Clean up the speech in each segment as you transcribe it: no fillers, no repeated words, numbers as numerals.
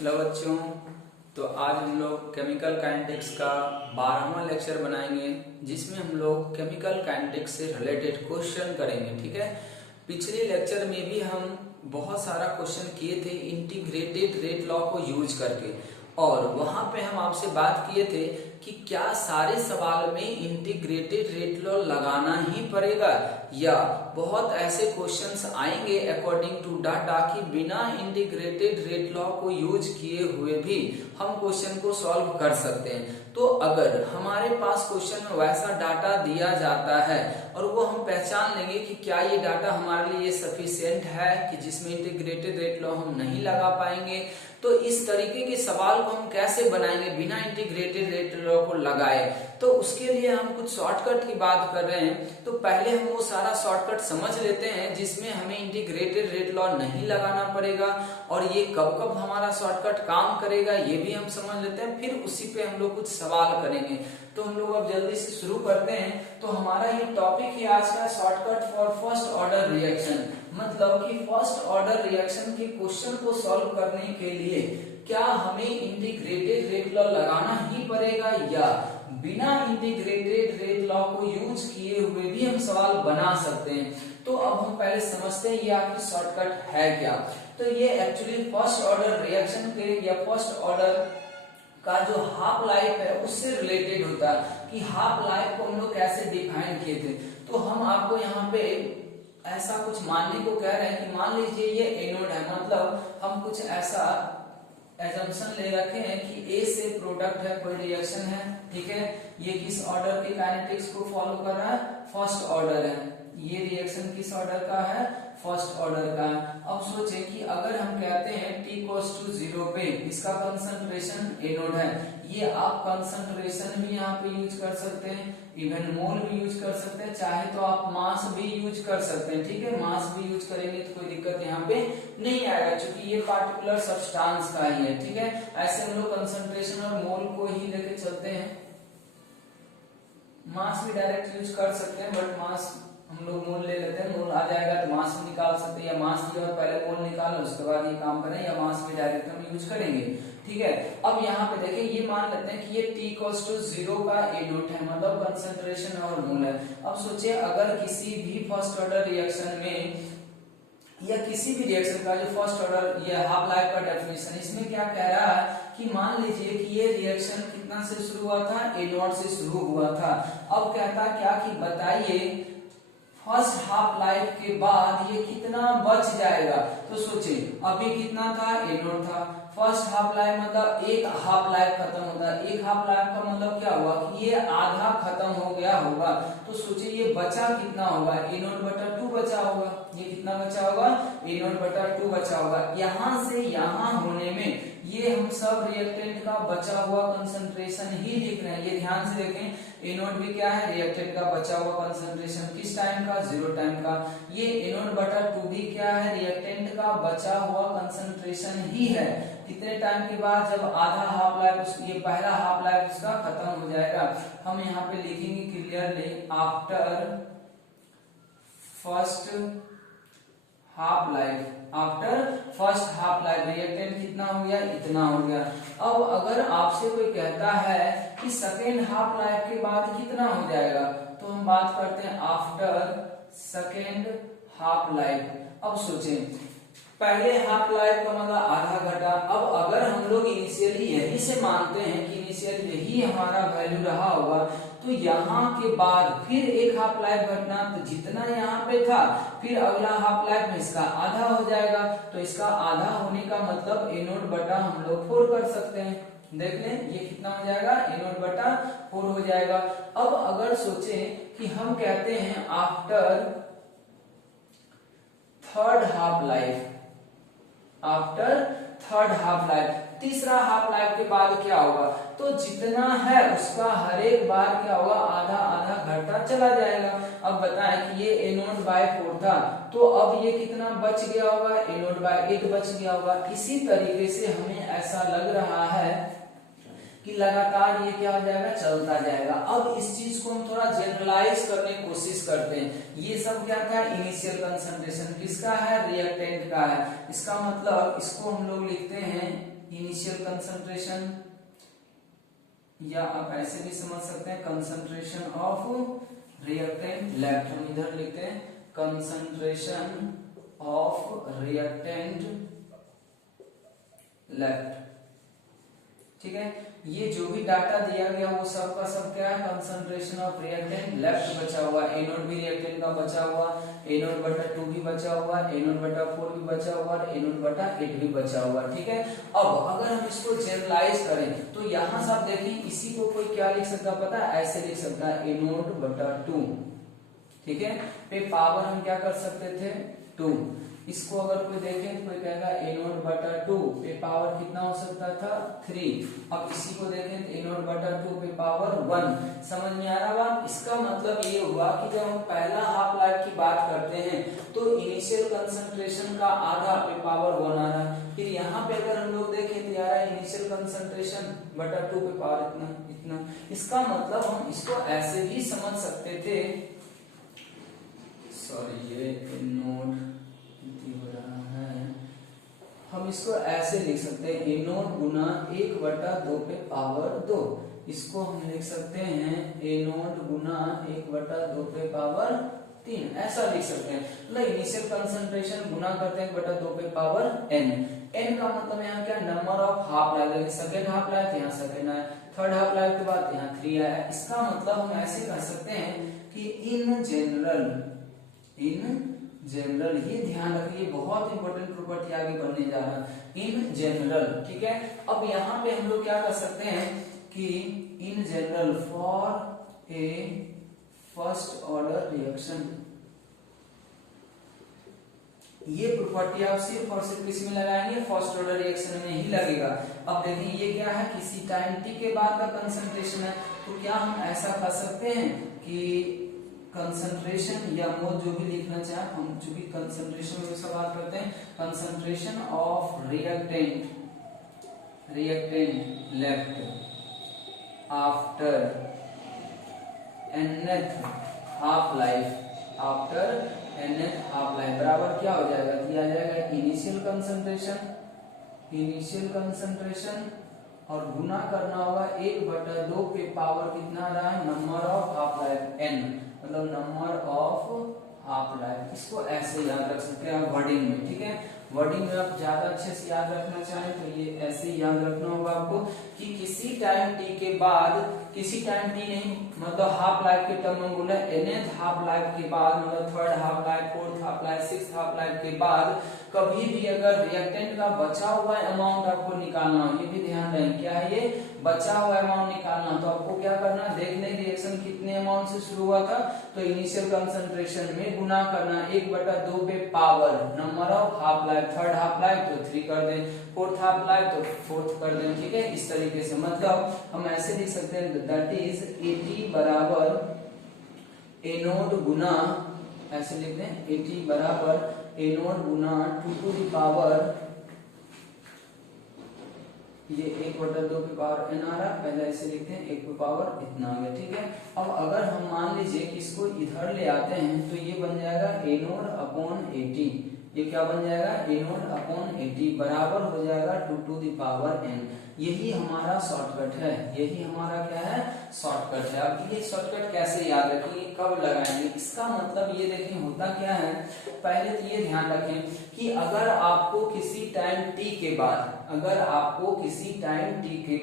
Hello बच्चों। तो आज हम लोग केमिकल काइनेटिक्स का 12वां लेक्चर बनाएंगे, जिसमें हम लोग केमिकल काइनेटिक्स से रिलेटेड क्वेश्चन करेंगे। ठीक है, पिछले लेक्चर में भी हम बहुत सारा क्वेश्चन किए थे इंटीग्रेटेड रेट लॉ को यूज करके, और वहां पे हम आपसे बात किए थे कि क्या सारे सवाल में इंटीग्रेटेड रेट लॉ लगाना ही पड़ेगा या बहुत ऐसे क्वेश्चंस आएंगे अकॉर्डिंग टू डाटा कि बिना इंटीग्रेटेड रेट लॉ को यूज किए हुए भी हम क्वेश्चन को सॉल्व कर सकते हैं। तो अगर हमारे पास क्वेश्चन में वैसा डाटा दिया जाता है और वो हम पहचान लेंगे कि क्या ये डाटा हमारे लिए सफिशिएंट है कि जिसमें इंटीग्रेटेड रेट लॉ हम नहीं लगा पाएंगे, तो इस तरीके के सवाल को हम कैसे बनाएंगे बिना इंटीग्रेटेड रेट लॉ को लगाए। तो उसके लिए हम कुछ शॉर्टकट की बात कर रहे हैं। तो पहले हम वो सारा शॉर्टकट समझ लेते हैं जिसमें हमें इंटीग्रेटेड रेट लॉ नहीं लगाना पड़ेगा, और ये कब कब हमारा शॉर्टकट काम करेगा ये भी हम समझ लेते हैं। फिर उसी पे हम लोग कुछ सवाल करेंगे। तो हम लोग अब जल्दी से शुरू करते हैं। तो हमारा ये टॉपिक है आज का, shortcut for first order reaction. मतलब कि फर्स्ट ऑर्डर रिएक्शन के क्वेश्चन को सॉल्व करने के लिए क्या हमें इंटीग्रेटेड रेट लॉ लगाना ही पड़ेगा या बिना इंटीग्रेटेड रेट लॉ को यूज किए हुए भी हम सवाल बना सकते हैं। तो अब हम पहले समझते हैं ये आपकी शॉर्टकट है क्या। तो ये एक्चुअली फर्स्ट ऑर्डर रिएक्शन के या फर्स्ट ऑर्डर का जो हाफ लाइफ है उससे रिलेटेड होता है कि हाफ लाइफ को हम लोग कैसे डिफाइन किए थे। तो हम आपको यहाँ पे ऐसा कुछ मानने को कह रहे हैं कि मान लीजिए ये एनोड है, मतलब हम कुछ ऐसा एजम्पशन ले रखे हैं कि ए से प्रोडक्ट है, कोई रिएक्शन है। ठीक है, ये किस ऑर्डर के काइनेटिक्स को फॉलो कर रहा है, फर्स्ट ऑर्डर है। ये रिएक्शन किस ऑर्डर का है, फर्स्ट ऑर्डर का है। अब सोचें कि अगर हम कहते हैं t इक्वल्स टू 0 पे इसका कंसंट्रेशन एनोड है, ये आप कंसंट्रेशन भी यहाँ पे यूज कर सकते हैं, इवन मोल भी यूज कर सकते हैं, चाहे तो आप मास भी यूज कर सकते हैं। ठीक है, मास भी यूज करेंगे तो कोई दिक्कत यहाँ पे नहीं आएगा, क्योंकि ये पार्टिकुलर सब्सटेंस का ही है। ठीक है, ऐसे हम लोग कंसंट्रेशन और मोल को ही लेके चलते हैं। मास भी डायरेक्ट यूज कर सकते हैं, बट मास हम लोग मोल ले लेते हैं, मोल आ जाएगा तो मास भी निकाल सकते हैं, या मास की और पहले मोल निकालो उसके बाद ये काम करें, या मास भी डायरेक्ट हम यूज करेंगे। ठीक है, अब यहाँ पे देखिए ये मान लेते हैं कि ये t इक्वल्स टू 0 का एनोड है, मतलब कंसंट्रेशन और मोल है। अब सोचिए अगर किसी भी फर्स्ट ऑर्डर रिएक्शन में या किसी भी रिएक्शन का जो फर्स्ट ऑर्डर ये हाफ लाइफ का डेफिनेशन, इसमें क्या कह रहा है कि मान लीजिए कि ये रिएक्शन कितना से शुरू हुआ था, एनोड से शुरू हुआ था। अब कहता क्या कि बताइए फर्स्ट हाफ लाइफ के बाद ये कितना बच जाएगा। तो सोचिए अभी कितना था, एनोड था। फर्स्ट हाफ लाइफ मतलब एक हाफ लाइफ खत्म होता है, एक हाफ लाइफ का मतलब क्या हुआ कि ये आधा खत्म हो गया होगा। तो सोचिए ये बचा कितना होगा, एनोड बटा 2 बचा होगा। ये कितना बचा होगा, एनोड बटा 2 बचा होगा। यहां से यहां होने में ये हम सब रिएक्टेंट का बचा हुआ कंसंट्रेशन ही लिख रहे हैं। ये ध्यान से देखें, एनोड भी क्या है, रिएक्टेंट का बचा हुआ कंसंट्रेशन, किस टाइम का, 0 टाइम का। ये एनोड बटा 2 भी क्या है, रिएक्टेंट का बचा हुआ कंसंट्रेशन ही है। कितने टाइम के बाद, जब आधा हाफ लाइफ, ये पहला हाफ लाइफ उसका खत्म हो जाएगा। हम यहाँ पे लिखेंगे clearly after first half life, after first half life reactant कितना हो गया, इतना हो गया। अब अगर आपसे कोई कहता है कि सेकेंड हाफ लाइफ के बाद कितना हो जाएगा, तो हम बात करते हैं आफ्टर सेकेंड हाफ लाइफ। अब सोचें पहले हाफ लाइफ का मतलब आधा घटा। अब अगर हम लोग इनिशियली यही से मानते हैं कि इनिशियली यही हमारा वैल्यू रहा होगा, तो यहाँ के बाद फिर एक हाफ लाइफ घटना, तो जितना यहाँ पे था फिर अगला हाफ लाइफ में इसका आधा हो जाएगा। तो इसका आधा होने का मतलब एनोड बटा हम लोग 4 कर सकते हैं। देख लें ये कितना हो जाएगा, एनोड बटा 4 हो जाएगा। अब अगर सोचें कि हम कहते हैं after third half life, after third half life, तीसरा हाफ लाइफ के बाद क्या होगा, तो जितना है उसका हर एक बार क्या होगा, आधा आधा घटता चला जाएगा। अब बताएं कि ये एनोड बाय 4 था, तो अब ये कितना बच गया होगा, एनोड बाय 8 बच गया होगा। इसी तरीके से हमें ऐसा लग रहा है कि लगातार ये क्या हो जाएगा, चलता जाएगा। अब इस चीज को हम थोड़ा जनरलाइज करने की कोशिश करते हैं। ये सब क्या था, इनिशियल कंसंट्रेशन किसका है, रिएक्टेंट का है। इसका मतलब इसको हम लोग लिखते हैं इनिशियल कंसंट्रेशन, या आप ऐसे भी समझ सकते हैं कंसंट्रेशन ऑफ रिएक्टेंट लेफ्ट। हम इधर लिखते हैं कंसंट्रेशन ऑफ रिएक्टेंट लेफ्ट। ठीक है, ये जो भी डाटा दिया गया वो सब का सब क्या है, कंसंट्रेशन ऑफ रिएक्टेंट लेफ्ट बचा हुआ, ए नोट भी रिएक्टेंट का बचा हुआ, ए नोट बटा 2 भी बचा हुआ, ए नोट बटा 4 भी बचा हुआ और ए नोट बटा 8 भी बचा हुआ। ठीक है, अब अगर हम इसको जनरलाइज करें तो यहाँ से आप देखें इसी को कोई क्या लिख सकता है पता है, ऐसे लिख सकता है ए नोट बटा 2। ठीक है, पे पावर हम क्या कर सकते थे 2। इसको अगर कोई देखे तो कोई कहेगा ए नोट बटा 2 पे पावर कितना हो सकता था 3। अब इसी को देखें तो ए नोट बटा 2 पे पावर 1। समझ में आ रहा बात? इसका मतलब ये हुआ कि जब हम पहला हाफ लाइफ की बात करते हैं तो इनिशियल कंसंट्रेशन का आधा पे पावर 1 आ रहा है। फिर यहाँ पे अगर हम लोग देखें तो यार इनिशियल कंसंट्रेशन बटा 2 पे पावर इतना इतना। इसका मतलब हम इसको ऐसे भी समझ सकते थे, सॉरी ये नोट हम इसको ऐसे लिख सकते हैं ए नोट गुना 1/2 पे पावर 2। इसको हम लिख सकते हैं ए नोट गुना 1/2 पे पावर 3, ऐसा लिख सकते हैं। मतलब इनिशियल कंसंट्रेशन गुना करते हैं 1/2 पे पावर n। n का मतलब यहाँ क्या, number of half life. Second half life यहाँ सेकेंड आया, थर्ड हाफ लाइफ के बाद यहाँ 3 आया। इसका मतलब हम ऐसे कह सकते हैं कि इन जनरल, ये ध्यान रखिए बहुत इंपॉर्टेंट प्रॉपर्टी आगे बनने जा रहा है, इन जनरल। ठीक है, अब यहाँ पे हम लोग क्या कर सकते हैं कि in general for a first order reaction, ये प्रॉपर्टी आप सिर्फ और सिर्फ किस में लगाएंगे, फर्स्ट ऑर्डर रिएक्शन में ही लगेगा। अब देखिए ये क्या है, किसी टाइम टी के बाद का कंसंट्रेशन है, तो क्या हम ऐसा कर सकते हैं कि कंसंट्रेशन या मोल जो भी लिखना चाहे हम, चूंकि कंसंट्रेशन में सब बात करते हैं, concentration of reactant left after nth half life, बराबर क्या हो जाएगा, दिया जाएगा इनिशियल कंसंट्रेशन और गुना करना होगा 1/2 पे पावर कितना आ रहा है, number of half life n, मतलब नंबर ऑफ हाफ लाइफ। इसको ऐसे याद रख सकते हैं वर्डिंग में। ठीक है, वर्डिंग में आप ज्यादा अच्छे से याद रखना चाहें तो ये ऐसे याद रखना होगा आपको कि किसी टाइम टी के बाद, किसी टाइम टी नहीं मतलब हाफ लाइफ के टर्म में बोला nth हाफ लाइफ के बाद, मतलब third half life, fourth half life, sixth half life के बाद कभी भी अगर रिएक्टेंट का बचा हुआ अमाउंट आपको निकालना हो, ये भी ध्यान रखें क्या है, ये बचा हुआ अमाउंट निकालना, तो आपको क्या करना, देखने रिएक्शन कितने अमाउंट से शुरू हुआ था, तो इनिशियल कंसंट्रेशन में गुना करना 1/2 पे power number of half life, third half life तो 3 कर दें, फोर्थ हाफ लाइफ तो 4 कर दें। ठीक है, इस तरीके से मतलब हम ऐसे लिख सकते हैं दैट इज 80 बराबर ए नोट गुना, ऐसे लिख दें 80 बराबर ए नोट गुना 2 टू द पावर, ये 1/2 पे पावर n आ रहा, पहले ऐसे लिखते हैं 1 पे पावर इतना आ गया। ठीक है, अब अगर हम मान लीजिए कि इसको इधर ले आते हैं तो ये बन जाएगा ए नोट अपॉन 80, ये क्या बन जाएगा ए नोट अपॉन 80 बराबर हो जाएगा 2 टू द पावर n। यही हमारा शॉर्टकट है, यही हमारा क्या है शॉर्टकट है। अब ये शॉर्टकट कैसे याद रखेंगे, कब लगाएंगे, इसका मतलब ये देखें होता क्या है, पहले तो ये ध्यान रखें कि अगर आपको किसी टाइम टी के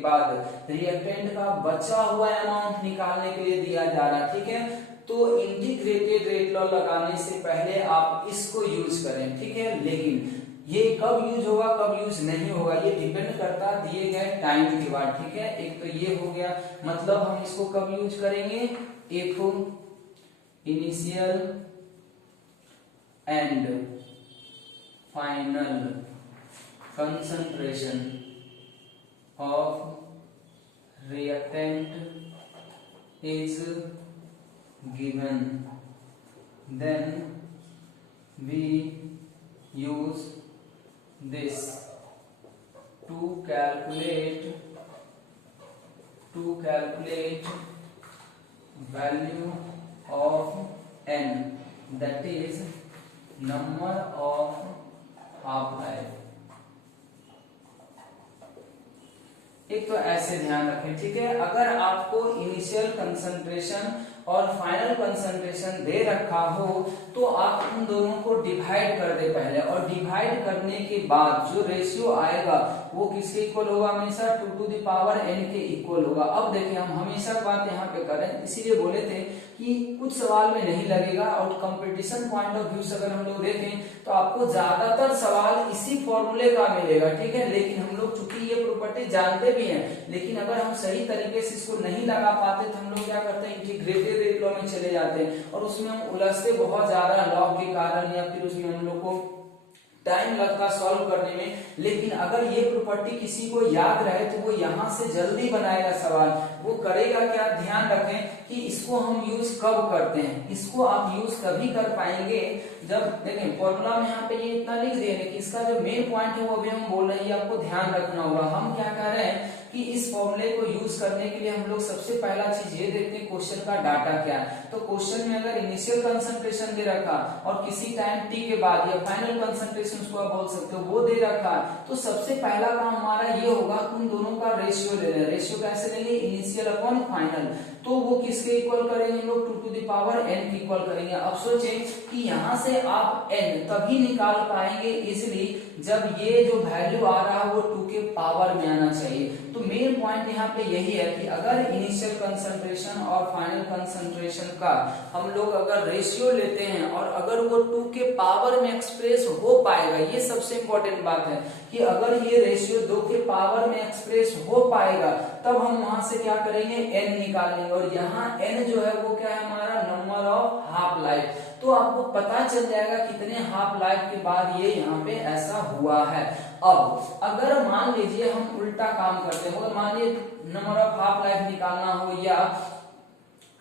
बाद, रिएक्टेंट का बचा हुआ अमाउंट निकालने के लिए दिया जा रहा है, ठीक है, तो इंटीग्रेटेड रेट लॉ लगाने से पहले आप इसको यूज करें। ठीक है, लेकिन ये कब यूज होगा कब यूज नहीं होगा ये डिपेंड करता है दिए गए टाइम के बाद। ठीक है, एक तो ये हो गया, मतलब हम इसको कब यूज करेंगे, एक initial and final concentration of reactant is given, then we use this to calculate value of n, that is number of half life। एक तो ऐसे ध्यान रखें, ठीक है। अगर आपको इनिशियल कंसंट्रेशन और फाइनल कंसंट्रेशन दे रखा हो तो आप उन दोनों को डिवाइड कर दे पहले, और डिवाइड करने के बाद जो रेशियो आएगा वो किसके इक्वल होगा, हमेशा 2 टू द पावर n के इक्वल होगा। अब देखिए हम हमेशा बात यहाँ पे करें, इसीलिए बोले थे कि कुछ सवाल में नहीं लगेगा, और कंपटीशन पॉइंट ऑफ व्यू से अगर हम लोग देखें तो आपको ज्यादातर सवाल इसी फॉर्मूले का मिलेगा, ठीक है। लेकिन हम लोग चूंकि ये प्रॉपर्टी जानते भी हैं, लेकिन अगर हम सही तरीके से इसको नहीं लगा पाते तो हम लोग क्या करते हैं, इंटीग्रेटेड रेट लॉ में चले जाते हैं और उसमें हम उलझते बहुत ज्यादा लॉ के कारण, या फिर उसमें हम लोग को टाइम लगता सॉल्व करने में। लेकिन अगर ये प्रॉपर्टी किसी को याद रहे तो वो यहाँ से जल्दी बनाएगा सवाल। वो करेगा क्या, ध्यान रखें कि इसको हम यूज कब करते हैं, इसको आप यूज तभी कर पाएंगे जब देखें फॉर्मूला में यहाँ पे ये इतना लिख दिया, लेकिन इसका जो मेन पॉइंट है वो अभी हम बोल रहे हैं, आपको ध्यान रखना होगा। हम क्या कह रहे हैं कि इस फॉर्मूले को यूज करने के लिए हम लोग सबसे पहला चीज ये देखते हैं क्वेश्चन का डाटा क्या है। तो क्वेश्चन में अगर इनिशियल कंसंट्रेशन दे रखा और किसी टाइम टी के बाद, या फाइनल कंसंट्रेशन उसको आप बोल सकते हो, वो दे रखा, तो सबसे पहला काम हमारा ये होगा उन दोनों का रेशियो ले लेना। रेशियो कैसे लेंगे, इनिशियल अपॉन फाइनल, तो वो किसके इक्वल करेंगे हम लोग, 2 टू द पावर n के इक्वल करेंगे। अब सोचें कि यहाँ से आप n तभी निकाल पाएंगे इजिली जब ये जो वैल्यू आ रहा है वो 2 के पावर में आना चाहिए। तो मेन पॉइंट यहाँ पे यही है कि अगर इनिशियल कंसंट्रेशन और फाइनल कंसंट्रेशन का हम लोग अगर रेशियो लेते हैं और अगर वो 2 के पावर में एक्सप्रेस हो पाएगा, ये सबसे इंपॉर्टेंट बात है कि अगर ये रेशियो 2 के पावर में एक्सप्रेस हो पाएगा तब हम वहां से क्या करेंगे, n निकाल लेंगे। और यहाँ n जो है वो क्या है, हमारा नंबर ऑफ हाफ लाइफ। तो आपको पता चल जाएगा कितने हाफ लाइफ के बाद ये यहाँ पे ऐसा हुआ है। अब अगर मान लीजिए हम उल्टा काम करते हैं, मान लीजिए नंबर ऑफ हाफ लाइफ निकालना हो, या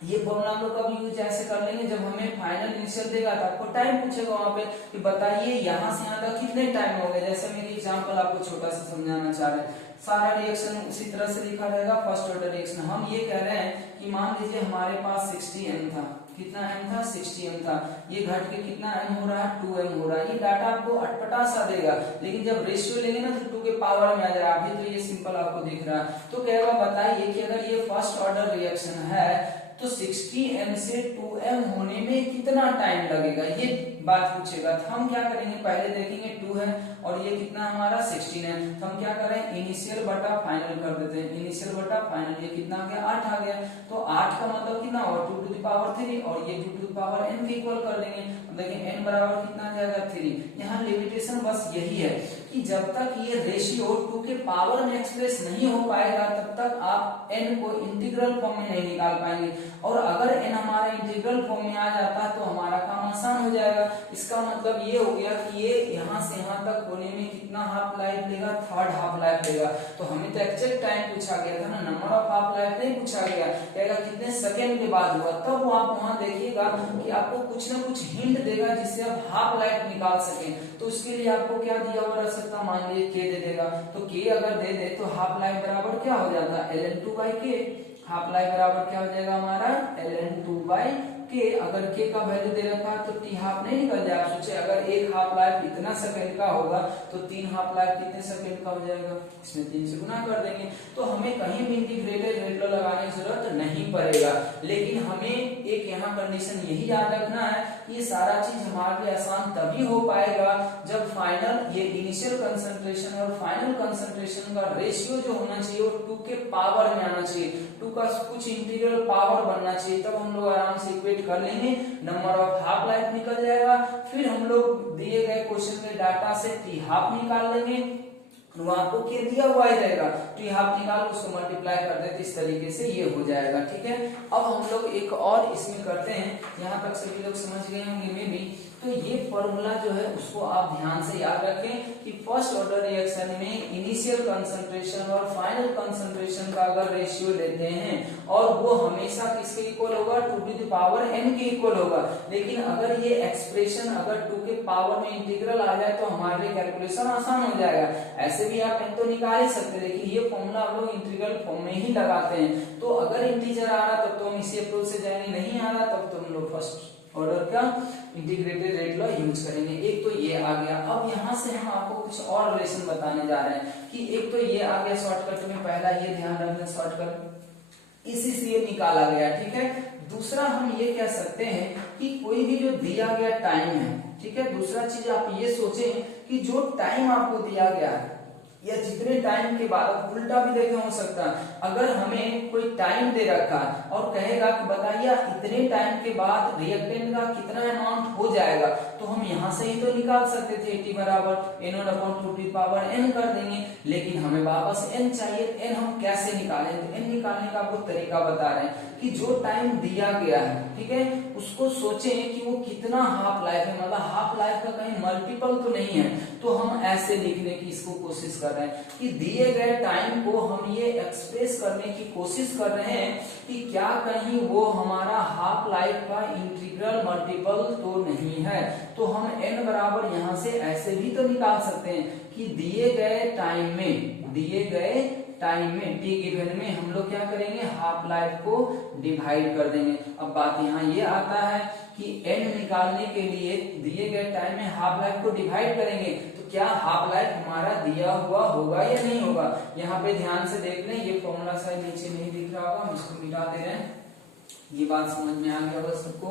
ये फॉर्मूला हम लोग कब यूज ऐसे कर लेंगे जब हमें फाइनल इनिशियल देगा तो आपको टाइम पूछेगा वहां पे कि बताइए यहाँ से यहाँ तक कितने टाइम हो गए। जैसे मेरी एग्जांपल आपको छोटा सा समझाना चाह रहे हैं, सारा रिएक्शन उसी तरह से लिखा रहेगा, फर्स्ट ऑर्डर रिएक्शन। हम ये कह रहे हैं कि मान लीजिए हमारे पास 60 m था, कितना m था, 60 m था, ये घट के कितना m हो रहा है, 2m हो रहा है। ये डाटा आपको अटपटा सा देगा, लेकिन जब रेशियो लेंगे ना तो 2 के पावर में आ जाएगा। अभी तो ये सिंपल आपको दिख रहा है। तो कहेगा बताइए कि अगर ये फर्स्ट ऑर्डर रिएक्शन है तो 60 m से 2m होने में कितना टाइम लगेगा, ये बात पूछेगा। तो हम क्या करेंगे, पहले देखेंगे 2 है और ये कितना हमारा 16 है, तो हम क्या करें, इनिशियल बटा फाइनल कर देते हैं। इनिशियल बटा फाइनल, ये कितना आ गया, 8 आ गया। तो 8 का मतलब कितना हुआ, 2 टू द पावर 3, और ये 2 टू द पावर n के इक्वल कर देंगे। देखिए n बराबर कितना आ जाएगा, 3। यहाँ लिमिटेशन बस यही है कि जब तक ये रेशियो 2 के पावर में एक्सप्रेस नहीं हो पाएगा तब तक आप n को इंटीग्रल फॉर्म में नहीं निकाल पाएंगे। और अगर n हमारा इंटीग्रल फॉर्म में आ जाता है तो हमारा काम आसान हो जाएगा। इसका मतलब ये हो गया कि ये यहाँ से यहाँ तक होने में कितना हाफ लाइफ लेगा, 3rd हाफ लाइफ लेगा। तो हमें तो एक्चुअल टाइम पूछा गया था ना, नंबर ऑफ हाफ लाइफ नहीं पूछा गया, कहेगा कितने सेकंड के बाद हुआ। तब वो आप वहां देखिएगा कि आपको कुछ ना कुछ हिंट देगा जिससे आप हाफ लाइफ निकाल सकें। तो उसके लिए आपको क्या दिया हुआ रह सकता, मान लीजिए k दे देगा, तो k अगर दे दे तो हाफ लाइफ बराबर क्या हो जाता है, ln2/k। हाफ लाइफ बराबर क्या हो जाएगा हमारा, ln2/k। अगर k का वैल्यू दे रखा है तो t हाफ नहीं निकल जाए। आप सोचे अगर एक हाफ लाइफ इतना सेकंड का होगा तो 3 हाफ लाइफ कितने सेकंड का हो जाएगा, इसमें 3 से गुना कर देंगे। तो हमें कहीं भी इंटीग्रेटेड रेट लॉ लगाने की जरूरत नहीं पड़ेगा। लेकिन हमें एक यहाँ कंडीशन यही याद रखना है, ये सारा चीज हमारे लिए आसान तभी हो पाएगा जब फाइनल ये इनिशियल कंसंट्रेशन और फाइनल कंसंट्रेशन का रेशियो जो होना चाहिए वो 2 के पावर में आना चाहिए, 2 का कुछ इंटीग्रल पावर बनना चाहिए। तब हम लोग आराम से इक्वेट कर लेंगे, नंबर ऑफ हाफ लाइफ निकल जाएगा। फिर हम लोग दिए गए क्वेश्चन के डाटा से t हाफ निकाल लेंगे, वहां आपको क्या दिया हुआ ही रहेगा, तो ये हाफ निकाल उसको मल्टीप्लाई कर देते, इस तरीके से ये हो जाएगा। ठीक है, अब हम लोग एक और इसमें करते हैं, यहाँ तक सभी लोग समझ गए होंगे में भी। तो ये फॉर्मूला जो है उसको आप ध्यान से याद रखें कि फर्स्ट ऑर्डर रिएक्शन में इनिशियल कंसंट्रेशन और फाइनल कंसंट्रेशन का अगर रेशियो लेते हैं और वो हमेशा किसके इक्वल होगा, 2 टू द पावर n के इक्वल होगा। लेकिन अगर ये एक्सप्रेशन अगर 2 के पावर में इंटीग्रल आ जाए तो हमारे लिए कैलकुलेशन आसान हो जाएगा। ऐसे भी आप n तो निकाल ही सकते, लेकिन ये फॉर्मूला हम लोग इंटीग्रल फॉर्म में ही लगाते हैं। तो अगर इंटीजर आ रहा तब तो हम इसी अप्रोच से जाएंगे, नहीं आ रहा तब तो हम लोग फर्स्ट ऑर्डर का इंटीग्रेटेड रेट लॉ यूज करेंगे। एक तो ये आ गया। अब यहाँ से हम आपको कुछ और रिलेशन बताने जा रहे हैं कि एक तो ये आ गया शॉर्टकट में, पहला ये ध्यान रखना शॉर्टकट इसी से ये निकाला गया, ठीक है। दूसरा हम ये कह सकते हैं कि कोई भी जो दिया गया टाइम है, ठीक है, दूसरा चीज आप ये सोचें कि जो टाइम आपको दिया गया है या जितने टाइम के बाद, उल्टा भी देखे हो सकता है, अगर हमें कोई टाइम दे रखा और कहेगा कि बताइए इतने टाइम के बाद रिएक्टेंट का कितना अमाउंट हो जाएगा, तो हम यहाँ से ही तो निकाल सकते थे T बराबर n/2n कर देंगे। लेकिन हमें वापस n चाहिए, n हम कैसे निकालें? तो n निकालने का आपको तरीका बता रहे हैं कि जो टाइम दिया गया है, ठीक है, उसको सोचें कि वो कितना हाफ लाइफ है, मतलब हाफ लाइफ का कहीं मल्टीपल तो नहीं है। तो हम ऐसे लिखने की इसको कोशिश कर रहे हैं कि दिए गए टाइम को हम ये एक्सप्रेस करने की कोशिश कर रहे हैं कि क्या कहीं वो हमारा हाफ लाइफ का इंटीग्रल मल्टीपल तो नहीं है। तो हम n बराबर यहाँ से ऐसे भी तो निकाल सकते हैं कि दिए गए टाइम में t गिवन में हम लोग क्या करेंगे, हाफ लाइफ को डिवाइड कर देंगे। अब बात यहाँ ये आता है कि n निकालने के लिए दिए गए टाइम में हाफ लाइफ को डिवाइड करेंगे, तो क्या हाफ लाइफ हमारा दिया हुआ होगा या नहीं होगा? यहाँ पे ध्यान से देख लें, ये फॉर्मूला शायद नीचे नहीं दिख रहा होगा, हम इसको मिटा दे रहे हैं। ये बात समझ में आ गया होगा सबको।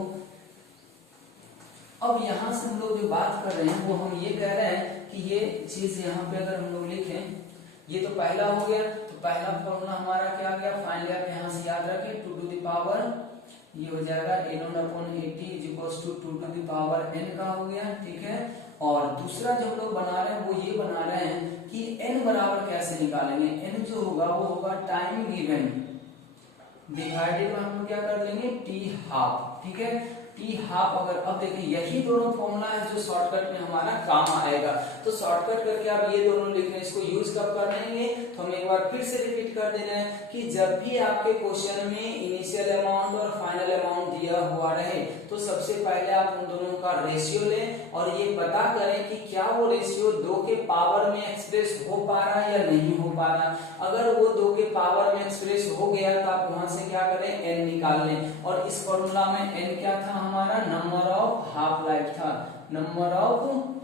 अब यहाँ से हम लोग जो बात कर रहे हैं वो हम ये कह रहे हैं कि ये चीज यहाँ पे अगर हम लोग लिखें, ये तो पहला हो गया, तो पहला फॉर्मूला हमारा क्या आ गया, फाइनली आप यहाँ से याद रखें 2 टू द पावर, ये हो जाएगा n/80 equals to 2 to the power n का हो गया, ठीक है। और दूसरा जो हम लोग बना रहे हैं वो ये बना रहे हैं कि n बराबर कैसे निकालेंगे। n जो होगा वो होगा टाइम गिवन डिवाइडेड में हम लोग क्या कर लेंगे, t हाफ, ठीक है। t हाफ अगर, अब देखिए यही दोनों फॉर्मूला है जो शॉर्टकट में हमारा काम आएगा। तो शॉर्टकट करके आप ये दोनों लिख रहे हैं, इसको यूज कब कर लेंगे, तो हम एक बार फिर से रिपीट कर दे रहे हैं कि जब भी आपके क्वेश्चन में इनिशियल अमाउंट और फाइनल अमाउंट दिया हुआ रहे, तो सबसे पहले आप उन दोनों का रेशियो लें और ये पता करें कि क्या वो रेशियो 2 के पावर में एक्सप्रेस हो पा रहा है या नहीं हो पा रहा। अगर वो 2 के पावर में एक्सप्रेस हो गया तो आप वहां से क्या करें, n निकाल लें। और इस फॉर्मूला में n क्या था हमारा, नंबर ऑफ हाफ लाइफ था, number of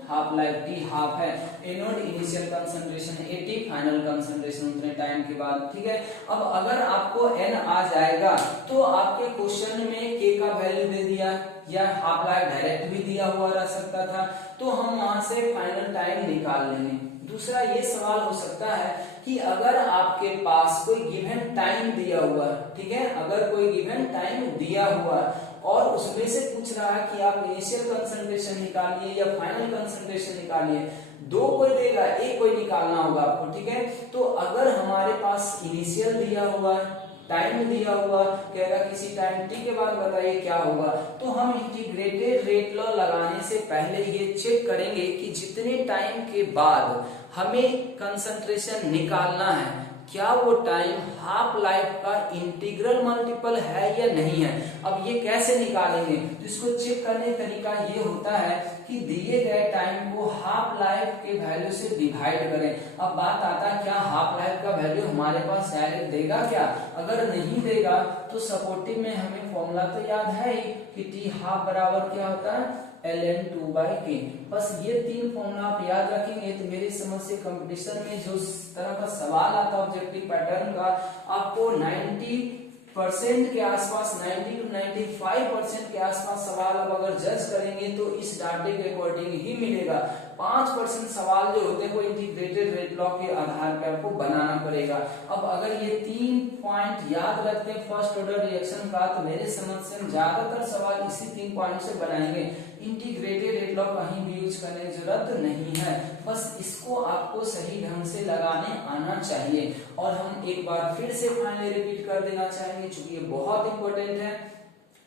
half life t half है, a0 initial concentration 80, final concentration उतने टाइम के बाद, ठीक है। अब अगर आपको n आ जाएगा तो आपके क्वेश्चन में k का वैल्यू दे दिया या हाफ लाइफ डायरेक्ट भी दिया हुआ रह सकता था, तो हम वहां से फाइनल टाइम निकाल लेंगे। दूसरा ये सवाल हो सकता है कि अगर आपके पास कोई गिवन टाइम दिया हुआ है, ठीक है, अगर कोई गिवन टाइम दिया हुआ है और उसमें से पूछ रहा है कि आप इनिशियल कंसंट्रेशन निकालिए या फाइनल कंसंट्रेशन निकालिए, 2 कोई देगा, एक कोई निकालना होगा आपको, ठीक है। तो अगर हमारे पास इनिशियल दिया हुआ है, टाइम दिया हुआ, कहेगा किसी टाइम t के बाद बताइए क्या होगा, तो हम इंटीग्रेटेड रेट लॉ लगाने से पहले ये चेक करेंगे कि जितने टाइम के बाद हमें कंसंट्रेशन निकालना है, क्या वो टाइम हाफ लाइफ का इंटीग्रल मल्टीपल है या नहीं है। अब ये कैसे निकालेंगे, तो इसको चेक करने का तरीका ये होता है कि दिए गए टाइम को हाफ लाइफ के वैल्यू से डिवाइड करें। अब बात आता है क्या हाफ लाइफ का वैल्यू हमारे पास डायरेक्ट देगा क्या, अगर नहीं देगा तो सपोर्टिव में हमें फॉर्मूला तो याद है ही कि t हाफ बराबर क्या होता है, ln2/k। बस ये 3 फॉर्मूला आप याद रखेंगे तो मेरी समझ से कंपटीशन में जो तरह का सवाल आता है ऑब्जेक्टिव पैटर्न का, आपको 90% के आसपास, 90 to 95% के आसपास सवाल अब अगर जज करेंगे तो इस डाटे के अकॉर्डिंग ही मिलेगा। 5% सवाल जो होते हैं वो इंटीग्रेटेड रेट लॉ के आधार पर आपको बनाना पड़ेगा। अब अगर ये 3 पॉइंट याद रखते हैं फर्स्ट ऑर्डर रिएक्शन का, तो मेरे समझ से हम ज्यादातर सवाल इसी 3 पॉइंट से बनाएंगे। इंटीग्रेटेड रेट लॉ कहीं भी यूज करने की जरूरत नहीं है, बस इसको आपको सही ढंग से लगाने आना चाहिए। और हम एक बार फिर से फाइनली रिपीट कर देना चाहेंगे, चूंकि ये बहुत इंपॉर्टेंट है,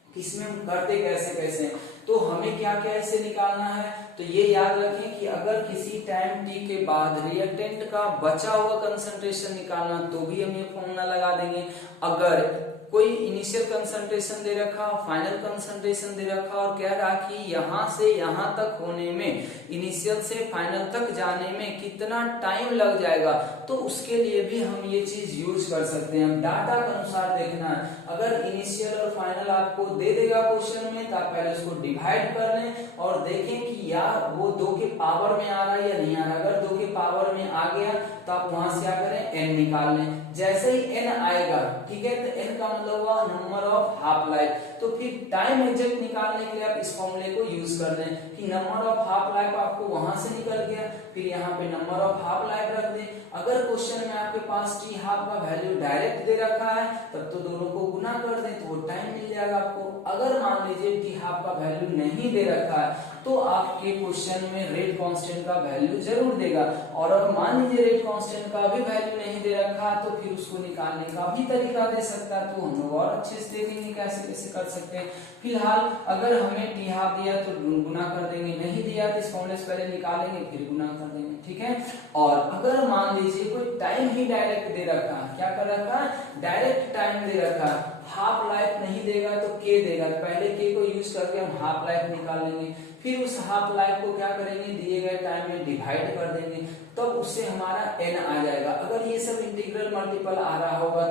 इसमें हम करते कैसे कैसे। तो हमें क्या क्या इसे निकालना है, तो ये याद रखें कि अगर किसी टाइम टी के बाद रिएक्टेंट का बचा हुआ कंसंट्रेशन निकालना तो भी हम ये फॉर्मूला लगा देंगे। अगर कोई इनिशियल कंसंट्रेशन दे रखा, फाइनल कंसंट्रेशन दे रखा और कह रहा कि यहां से यहां तक होने में, इनिशियल से फाइनल तक जाने में कितना टाइम लग जाएगा, तो उसके लिए भी हम ये चीज यूज कर सकते हैं। डाटा के अनुसार देखना है, अगर इनिशियल और फाइनल आपको दे देगा क्वेश्चन में तो आप पहले उसको डिवाइड कर लें और देखें कि यार वो 2 के पावर में आ रहा है या नहीं आ रहा। अगर 2 के पावर में आ गया तो आप वहां से क्या करें, n निकाल लें। जैसे ही n आएगा, ठीक है, तो n का मतलब हुआ नंबर ऑफ हाफ लाइफ, तो फिर टाइम एग्जैक्ट निकालने के लिए आप इस फॉर्मूले को यूज कर दें कि नंबर ऑफ हाफ लाइफ आपको वहां से निकल गया, फिर यहाँ पे नंबर ऑफ हाफ लाइफ रख दें। अगर क्वेश्चन में आपके पास टी हाफ का वैल्यू डायरेक्ट दे रखा है तब तो दोनों को गुना कर दें तो वो टाइम मिल जाएगा आपको। अगर मान लीजिए टी हाफ का वैल्यू नहीं दे रखा है तो आपके क्वेश्चन में रेट कांस्टेंट का वैल्यू जरूर देगा, और अगर मान लीजिए रेट कांस्टेंट का भी वैल्यू नहीं दे रखा तो फिर उसको निकालने का भी तरीका दे सकता है, तो हम लोग और अच्छे से देखेंगे कैसे कैसे कर सकते हैं। फिलहाल अगर हमें टी हाफ दिया तो गुना कर देंगे, नहीं दिया तो इस फॉर्मूले से पहले निकालेंगे फिर गुना कर देंगे, ठीक है। और अगर मान लीजिए कोई टाइम ही डायरेक्ट दे रखा है, क्या कर रखा है, डायरेक्ट टाइम दे रखा है, हाफ लाइफ नहीं देगा तो के देगा, तो पहले के को यूज करके हम हाफ लाइफ निकाल लेंगे, फिर उस हाफ लाइफ को क्या करेंगे, दिए गए टाइम में डिवाइड कर देंगे, तब उससे हमारा n आ जाएगा। अगर ये सब इंटीग्रल मल्टीपल आ रहा होगा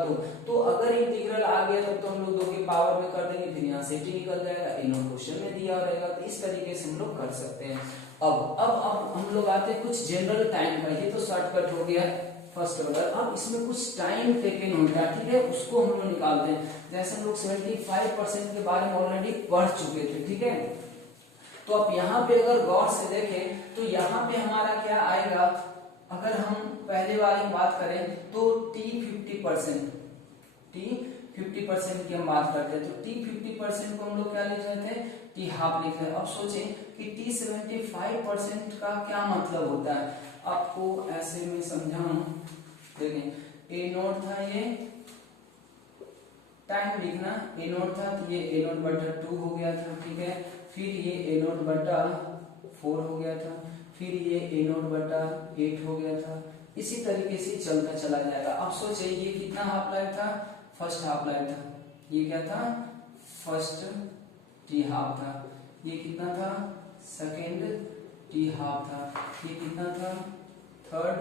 तो अगर इंटीग्रल आ गया तो हम लोग 2 के पावर में कर देंगे, फिर यहाँ से t निकल जाएगा, इन क्वेश्चन में दिया रहेगा, तो इस तरीके से हम लोग कर सकते हैं। अब हम लोग आते हैं कुछ जनरल टाइम का, ये तो शॉर्टकट हो गया फर्स्ट ऑर्डर। अब इसमें कुछ टाइम टेकन होता है, ठीक है, उसको हम लोग निकालते हैं। जैसे हम लोग 75% के बारे में ऑलरेडी पढ़ चुके थे, ठीक है। तो अब यहाँ पे अगर गौर से देखें तो यहाँ पे हमारा क्या आएगा, अगर हम पहले वाली बात करें तो t 50% की हम बात करते हैं, तो t 50% को हम लोग क्या लिख रहे थे, t हाफ लिख रहे हैं। अब सोचें कि t 75% का क्या मतलब होता है, आपको ऐसे में समझाऊं। देखें a नोट था, ये टाइम लिखना a नोट था, तो ये a नोट बटा 2 हो गया था, ठीक है। फिर ये a नोट बटा 4 हो गया था, फिर ये a नोट बटा 8 हो गया था, इसी तरीके से चलता चला जाएगा। अब सोचिए ये कितना हाफ लाइफ था, फर्स्ट हाफ लाइफ था, ये क्या था, फर्स्ट टी हाफ था, ये कितना था, सेकेंड टी हाफ था, ये कितना था, थर्ड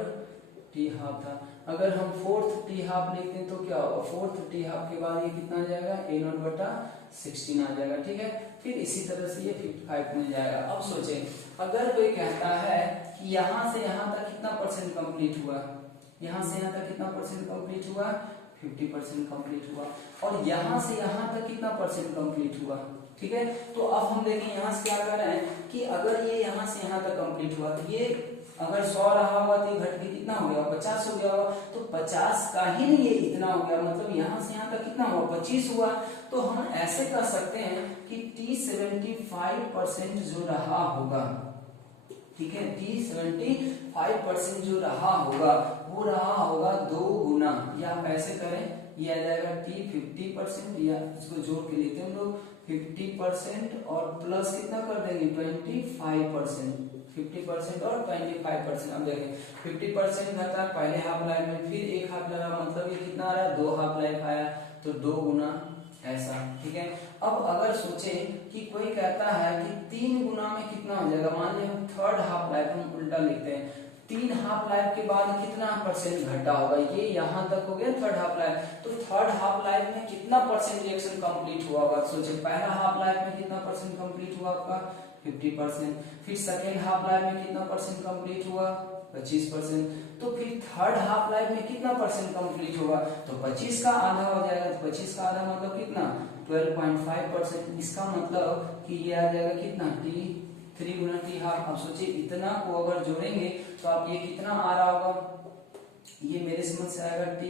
टी हाफ था। अगर हम फोर्थ टी हाफ लिखते हैं तो क्या होगा, फोर्थ टी हाफ के बाद ये कितना आ जाएगा, a नोट बटा 16 आ जाएगा, ठीक है। फिर इसी तरह से ये 55 मिल जाएगा। अब सोचें अगर कोई कहता है कि यहाँ से यहाँ तक कितना परसेंट कंप्लीट हुआ, यहाँ से यहाँ तक कितना परसेंट कंप्लीट हुआ, 50% कंप्लीट हुआ, और यहाँ से यहाँ तक कितना परसेंट कंप्लीट हुआ, ठीक है। तो अब हम देखें यहाँ से क्या कर रहे हैं कि अगर ये यहाँ से यहाँ तक कंप्लीट हुआ तो ये अगर 100 रहा हुआ तो घट के कितना हो गया, 50 हो गया होगा, तो 50 का ही नहीं ये इतना हो गया, मतलब यहाँ से यहाँ तक कितना हुआ, 25 हुआ। तो हम ऐसे कर सकते हैं कि t 75% जो रहा होगा, ठीक है, t 75% जो रहा होगा वो रहा होगा 2 गुना, या आप ऐसे करें, ये आ जाएगा t 50%, या इसको जोड़ के लिखते हैं हम लोग 50% और प्लस कितना कर देंगे 25%, 50% और 25%। अब देखें 50% घटा पहले हाफ लाइफ में, फिर एक हाफ लाइफ, मतलब ये कितना आ रहा है, 2 हाफ लाइफ आया, तो 2 गुना ऐसा, ठीक है। अब अगर सोचें कि कोई कहता है कि 3 गुना में कितना हो जाएगा, मान लीजिए हम थर्ड हाफ लाइफ हम उल्टा लिखते हैं, 3 हाफ लाइफ के बाद कितना परसेंट घटा होगा, ये यहाँ तक हो गया थर्ड हाफ लाइफ, तो थर्ड हाफ लाइफ में कितना परसेंट रिएक्शन कंप्लीट हुआ होगा। सोचिए पहला हाफ लाइफ में कितना परसेंट कंप्लीट हुआ आपका, 50%, फिर सेकेंड हाफ लाइफ में कितना परसेंट कंप्लीट हुआ, 25%, तो फिर थर्ड हाफ लाइफ में कितना परसेंट कंप्लीट होगा, तो 25 का आधा हो जाएगा, तो 25 का आधा मतलब कितना, 12.5%। इसका मतलब कि ये आ जाएगा कितना, t 3 गुना टी हाफ। अब सोचिए इतना को अगर जोड़ेंगे तो आप ये कितना आ रहा होगा, ये मेरे समझ से आएगा t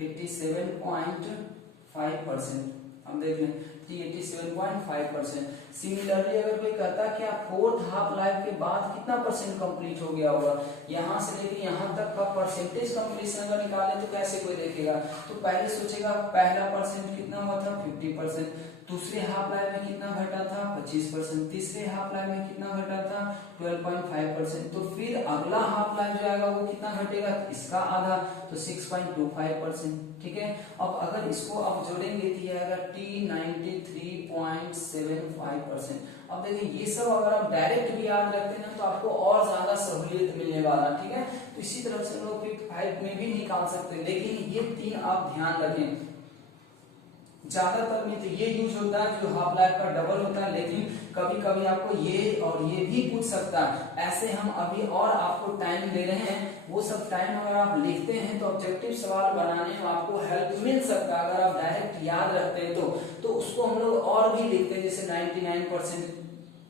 87.5%। हम देख लें t 87.5%। सिमिलरली अगर कोई कहता है कि आप फोर्थ हाफ लाइफ के बाद कितना परसेंट कंप्लीट हो गया होगा, यहाँ से लेके यहाँ तक का परसेंटेज कंप्लीशन अगर निकाले तो कैसे कोई देखेगा, तो पहले सोचेगा पहला परसेंट कितना हुआ था 50%, दूसरे हाफ लाइफ में कितना घटा था 25%, तीसरे हाफ लाइफ में कितना घटा था 12.5%। तो फिर अगला हाफ लाइफ जो आएगा वो कितना घटेगा, इसका आधा, तो 6.25%। ठीक है, अब अगर इसको आप जोड़ेंगे तो ये आएगा T93.75%। अब देखिए ये सब अगर आप डायरेक्ट भी याद रखते हैं ना तो आपको और ज्यादा सहूलियत मिलने वाला। ठीक है, तो इसी तरह से हम लोग 5 में भी निकाल सकते हैं, लेकिन ये 3 आप ध्यान रखें। ज्यादातर में तो ये यूज होता है जो हाफ लाइफ का डबल होता है, लेकिन कभी कभी आपको ये और ये भी पूछ सकता है। ऐसे हम अभी और आपको टाइम दे रहे हैं, वो सब टाइम अगर आप लिखते हैं तो ऑब्जेक्टिव सवाल बनाने में आपको हेल्प मिल सकता है। अगर आप डायरेक्ट याद रखते हैं तो उसको हम लोग और भी लिखते हैं, जैसे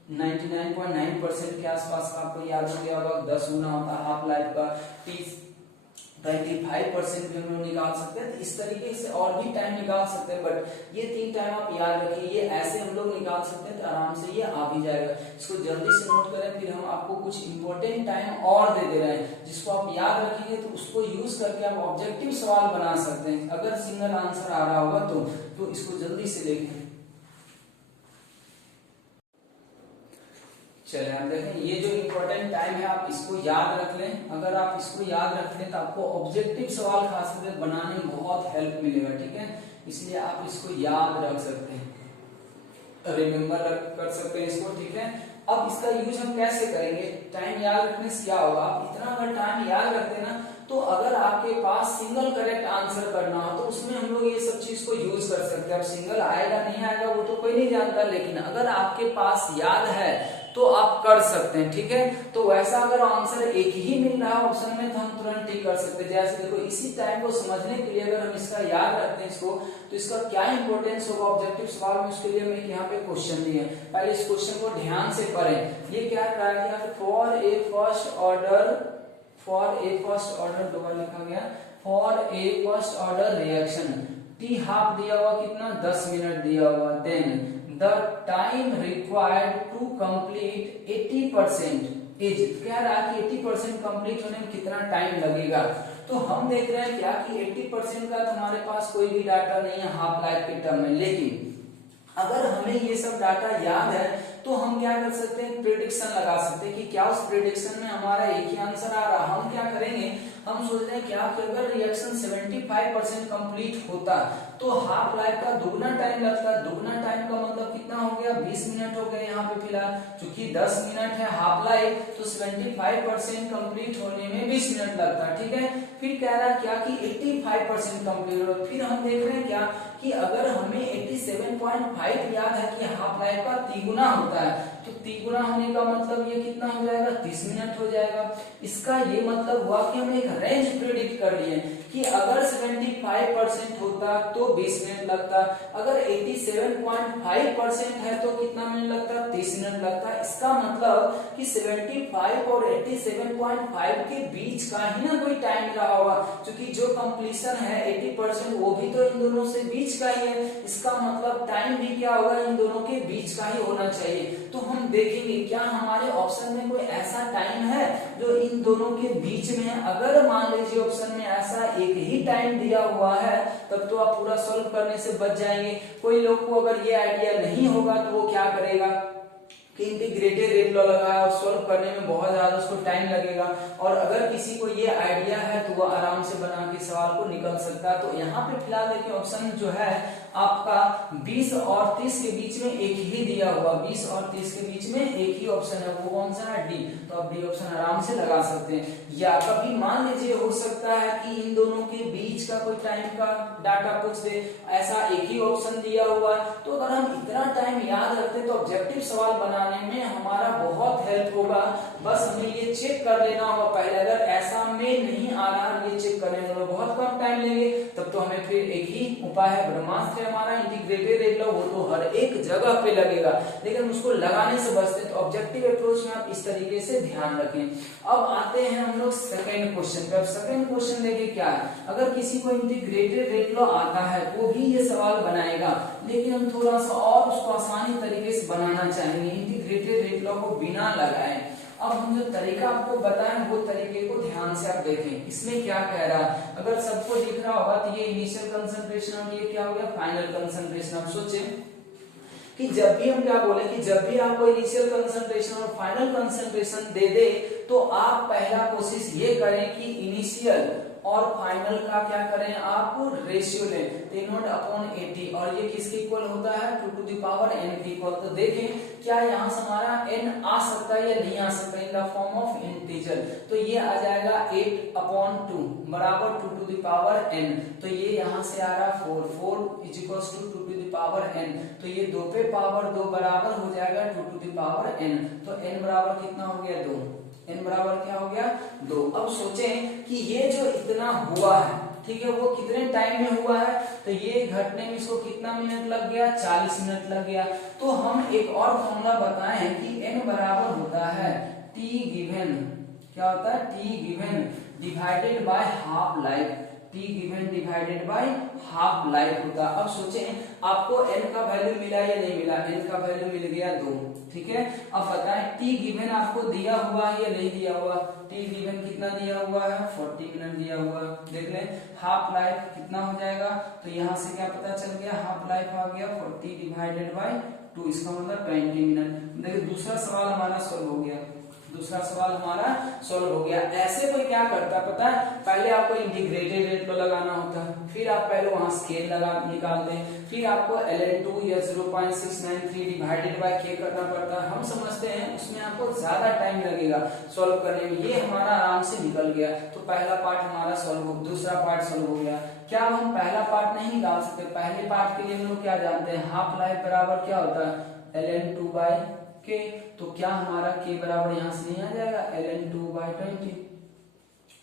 99.9% के आसपास आपको याद हो गया होगा 10 गुना होता है हाफ लाइफ का। 25% भी हम लोग निकाल सकते हैं। तो इस तरीके से और भी टाइम निकाल सकते हैं, बट ये 3 टाइम आप याद रखिए, ये ऐसे हम लोग निकाल सकते हैं तो आराम से ये आ भी जाएगा। इसको जल्दी से नोट करें, फिर हम आपको कुछ इंपॉर्टेंट टाइम और दे दे रहे हैं जिसको आप याद रखेंगे तो उसको यूज करके आप ऑब्जेक्टिव सवाल बना सकते हैं। अगर सिंगल आंसर आ रहा होगा तो इसको जल्दी से देखें। चलिए आप देखें, ये जो इम्पोर्टेंट टाइम है आप इसको याद रख लें। अगर आप इसको याद रख लें तो आपको ऑब्जेक्टिव सवाल खास करके बनाने में बहुत हेल्प मिलेगा। ठीक है, इसलिए आप इसको याद रख सकते हैं, रिमेम्बर कर सकते हैं इसको। ठीक है, अब इसका यूज हम कैसे करेंगे, टाइम याद रखने से क्या होगा, आप इतना अगर टाइम याद रखते हैं ना तो अगर आपके पास सिंगल करेक्ट आंसर करना हो तो उसमें हम लोग ये सब चीज को यूज कर सकते हैं। अब सिंगल आएगा नहीं आएगा वो तो कोई नहीं जानता, लेकिन अगर आपके पास याद है तो आप कर सकते हैं। ठीक है, तो वैसा अगर आंसर एक ही मिल रहा है ऑप्शन में तो हम तुरंत टिक कर सकते हैं। जैसे देखो, इसी टाइम को समझने के लिए अगर हम इसका याद रखते हैं इसको, तो इसका क्या इंपॉर्टेंस होगा ऑब्जेक्टिव सवाल में, उसके लिए मैं यहाँ पे क्वेश्चन दिए। पहले इस क्वेश्चन को ध्यान से पढ़ें। ये क्या कहा गया, फॉर ए फर्स्ट ऑर्डर दोबारा लिखा गया, for a first order reaction, t half दिया हुआ कितना 10 मिनट दिया हुआ, then the time required to complete 80% is, कह रहा है कि 80% कंप्लीट होने में कितना टाइम लगेगा। तो हम देख रहे हैं क्या कि 80% का हमारे पास कोई भी डाटा नहीं है हाफ लाइफ के टर्म में, लेकिन अगर हमें ये सब डाटा याद है तो हम क्या कर सकते हैं, प्रेडिक्शन लगा सकते हैं कि क्या उस प्रेडिक्शन में हमारा एक ही आंसर आ रहा। हम क्या करेंगे, हम सोच रहे हैं क्या कि अगर रिएक्शन 75% कंप्लीट होता तो हाफ लाइफ का दुगना टाइम लगता। दुगना टाइम का मतलब कितना हो गया, 20 मिनट हो गए यहाँ पे फिलहाल, क्योंकि 10 मिनट है हाफ लाइफ तो 75% कंप्लीट होने में 20 मिनट लगता है। ठीक है, फिर कह रहा है क्या कि 85% कंप्लीट हो। फिर हम देख रहे हैं क्या कि अगर हमें 87.5 याद है कि हाफ लाइफ का तिगुना होता है, तो तिगुना होने का मतलब ये कितना हो जाएगा, 30 मिनट हो जाएगा। इसका ये मतलब हुआ कि हमने एक रेंज प्रेडिक्ट कर लिए कि अगर 75% होता तो 20 मिनट लगता, अगर 87.5% है तो कितना मिनट लगता, 30 मिनट लगता। इसका मतलब कि 75 और 87.5 के बीच का ही ना कोई टाइम रहा होगा, क्योंकि जो कंप्लीशन है 80% वो भी तो इन दोनों से बीच का ही है। इसका मतलब टाइम भी क्या होगा, इन दोनों के बीच का ही होना चाहिए। तो हम देखेंगे क्या हमारे ऑप्शन में कोई ऐसा टाइम है जो इन दोनों के बीच में है। अगर मान लीजिए ऑप्शन में ऐसा एक ही टाइम दिया हुआ है तब तो आप पूरा सॉल्व करने से बच जाएंगे। कोई लोग को अगर ये आइडिया नहीं होगा तो वो क्या करेगा कि इंटीग्रेटेड रेट लॉ लगाया और सॉल्व करने में बहुत ज्यादा उसको टाइम लगेगा। और अगर किसी को ये आइडिया है तो वो आराम से बना के सवाल को निकल सकता है। तो यहाँ पे फिलहाल देखिए ऑप्शन जो है आपका 20 और 30 के बीच में एक ही दिया हुआ, 20 और 30 के बीच में एक ही ऑप्शन है, वो कौन सा है, डी। तो आप डी ऑप्शन आराम से लगा सकते हैं। या कभी मान लीजिए हो सकता है कि इन दोनों के बीच का कोई टाइम का डाटा पूछ दे, ऐसा एक ही ऑप्शन दिया हुआ है। तो अगर हम इतना टाइम याद रखते तो ऑब्जेक्टिव सवाल बनाने में हमारा बहुत हेल्प होगा। बस हमें ये चेक कर लेना होगा पहले, अगर ऐसा में नहीं आ रहा ये चेक करने में बहुत कम टाइम लेंगे, तब तो हमें फिर एक ही उपाय है ब्रह्मास्त्र हमारा इंटीग्रेटेड रेट लॉ, वो तो हर एक जगह पे लगेगा, लेकिन उसको लगाने से बचते हैं। तो ऑब्जेक्टिव अप्रोच में आप इस तरीके से ध्यान रखें। अब आते हैं हम लोग सेकंड क्वेश्चन पे। अब सेकंड क्वेश्चन देखिए क्या है, अगर किसी को इंटीग्रेटेड रेट लॉ आता है वो भी ये सवाल बनाएगा, लेकिन हम थोड़ा सा और उसको आसानी तरीके से बनाना चाहेंगे, इंटीग्रेटेड रेट लॉ को बिना लगाए। अब हम जो तरीका आपको बताएं वो तरीके को ध्यान से आप देखें। इसमें क्या कह रहा है, अगर सबको दिख रहा होगा तो ये इनिशियल कंसंट्रेशन और ये क्या हो गया, फाइनल कंसंट्रेशन। आप सोचें कि जब भी हम क्या बोले कि जब भी आपको इनिशियल कंसंट्रेशन और फाइनल कंसंट्रेशन दे दे तो आप पहला कोशिश ये करें कि इनिशियल और फाइनल का क्या करें, आप रेशियो लें, तो नॉट अपॉन 80, और ये किसके इक्वल होता है, 2 टू द पावर n के इक्वल। तो देखें क्या यहाँ से हमारा n आ सकता है या नहीं आ सकता in the form of integer, तो ये आ जाएगा 8/2 बराबर 2 टू द पावर n, तो ये यहाँ से आ रहा 4 is equal to 2 to the power n, तो ये 2 पे पावर 2 बराबर हो जाएगा 2 टू द पावर n, तो n बराबर कितना हो गया 2, n बराबर क्या हो गया 2। अब सोचें कि ये जो इतना हुआ है, ठीक है, वो कितने टाइम में हुआ है, तो ये घटने में इसको कितना मिनट लग गया, 40 मिनट लग गया। तो हम एक और फॉर्मूला बताएं कि n बराबर होता है t गिवन, क्या होता है, t given divided by half life, t given divided by half life होता। अब सोचें आपको n का वैल्यू मिला या नहीं मिला, n का वैल्यू मिल गया 2, ठीक है। अब बताएं t गिवन आपको दिया हुआ है या नहीं दिया हुआ, t गिवन कितना दिया हुआ है, 40 मिनट दिया हुआ है। देख लें हाफ लाइफ कितना हो जाएगा, तो यहाँ से क्या पता चल गया, हाफ लाइफ आ गया 40 डिवाइडेड बाय 2, इसका मतलब 20 मिनट। देखिए दूसरा सवाल हमारा सॉल्व हो गया, दूसरा सवाल हमारा सॉल्व हो गया। ऐसे कोई क्या करता है पता है, पहले आपको इंटीग्रेटेड रेट लो लगाना होता है, फिर आप पहले वहां स्केल लगा निकालते हैं, फिर आपको ln2 या 0.693 डिवाइडेड बाय k करना पड़ता है। हम समझते हैं उसमें आपको ज्यादा टाइम लगेगा सॉल्व करने में, ये हमारा आराम से निकल गया। तो पहला पार्ट हमारा सॉल्व हो, दूसरा पार्ट सॉल्व हो गया। क्या हम पहला पार्ट नहीं निकाल सकते, पहले पार्ट के लिए हम लोग क्या जानते हैं, हाफ लाइफ बराबर क्या होता है ln2 बाय k, तो क्या हमारा k बराबर यहां से नहीं आ जाएगा ln2 बाय 20,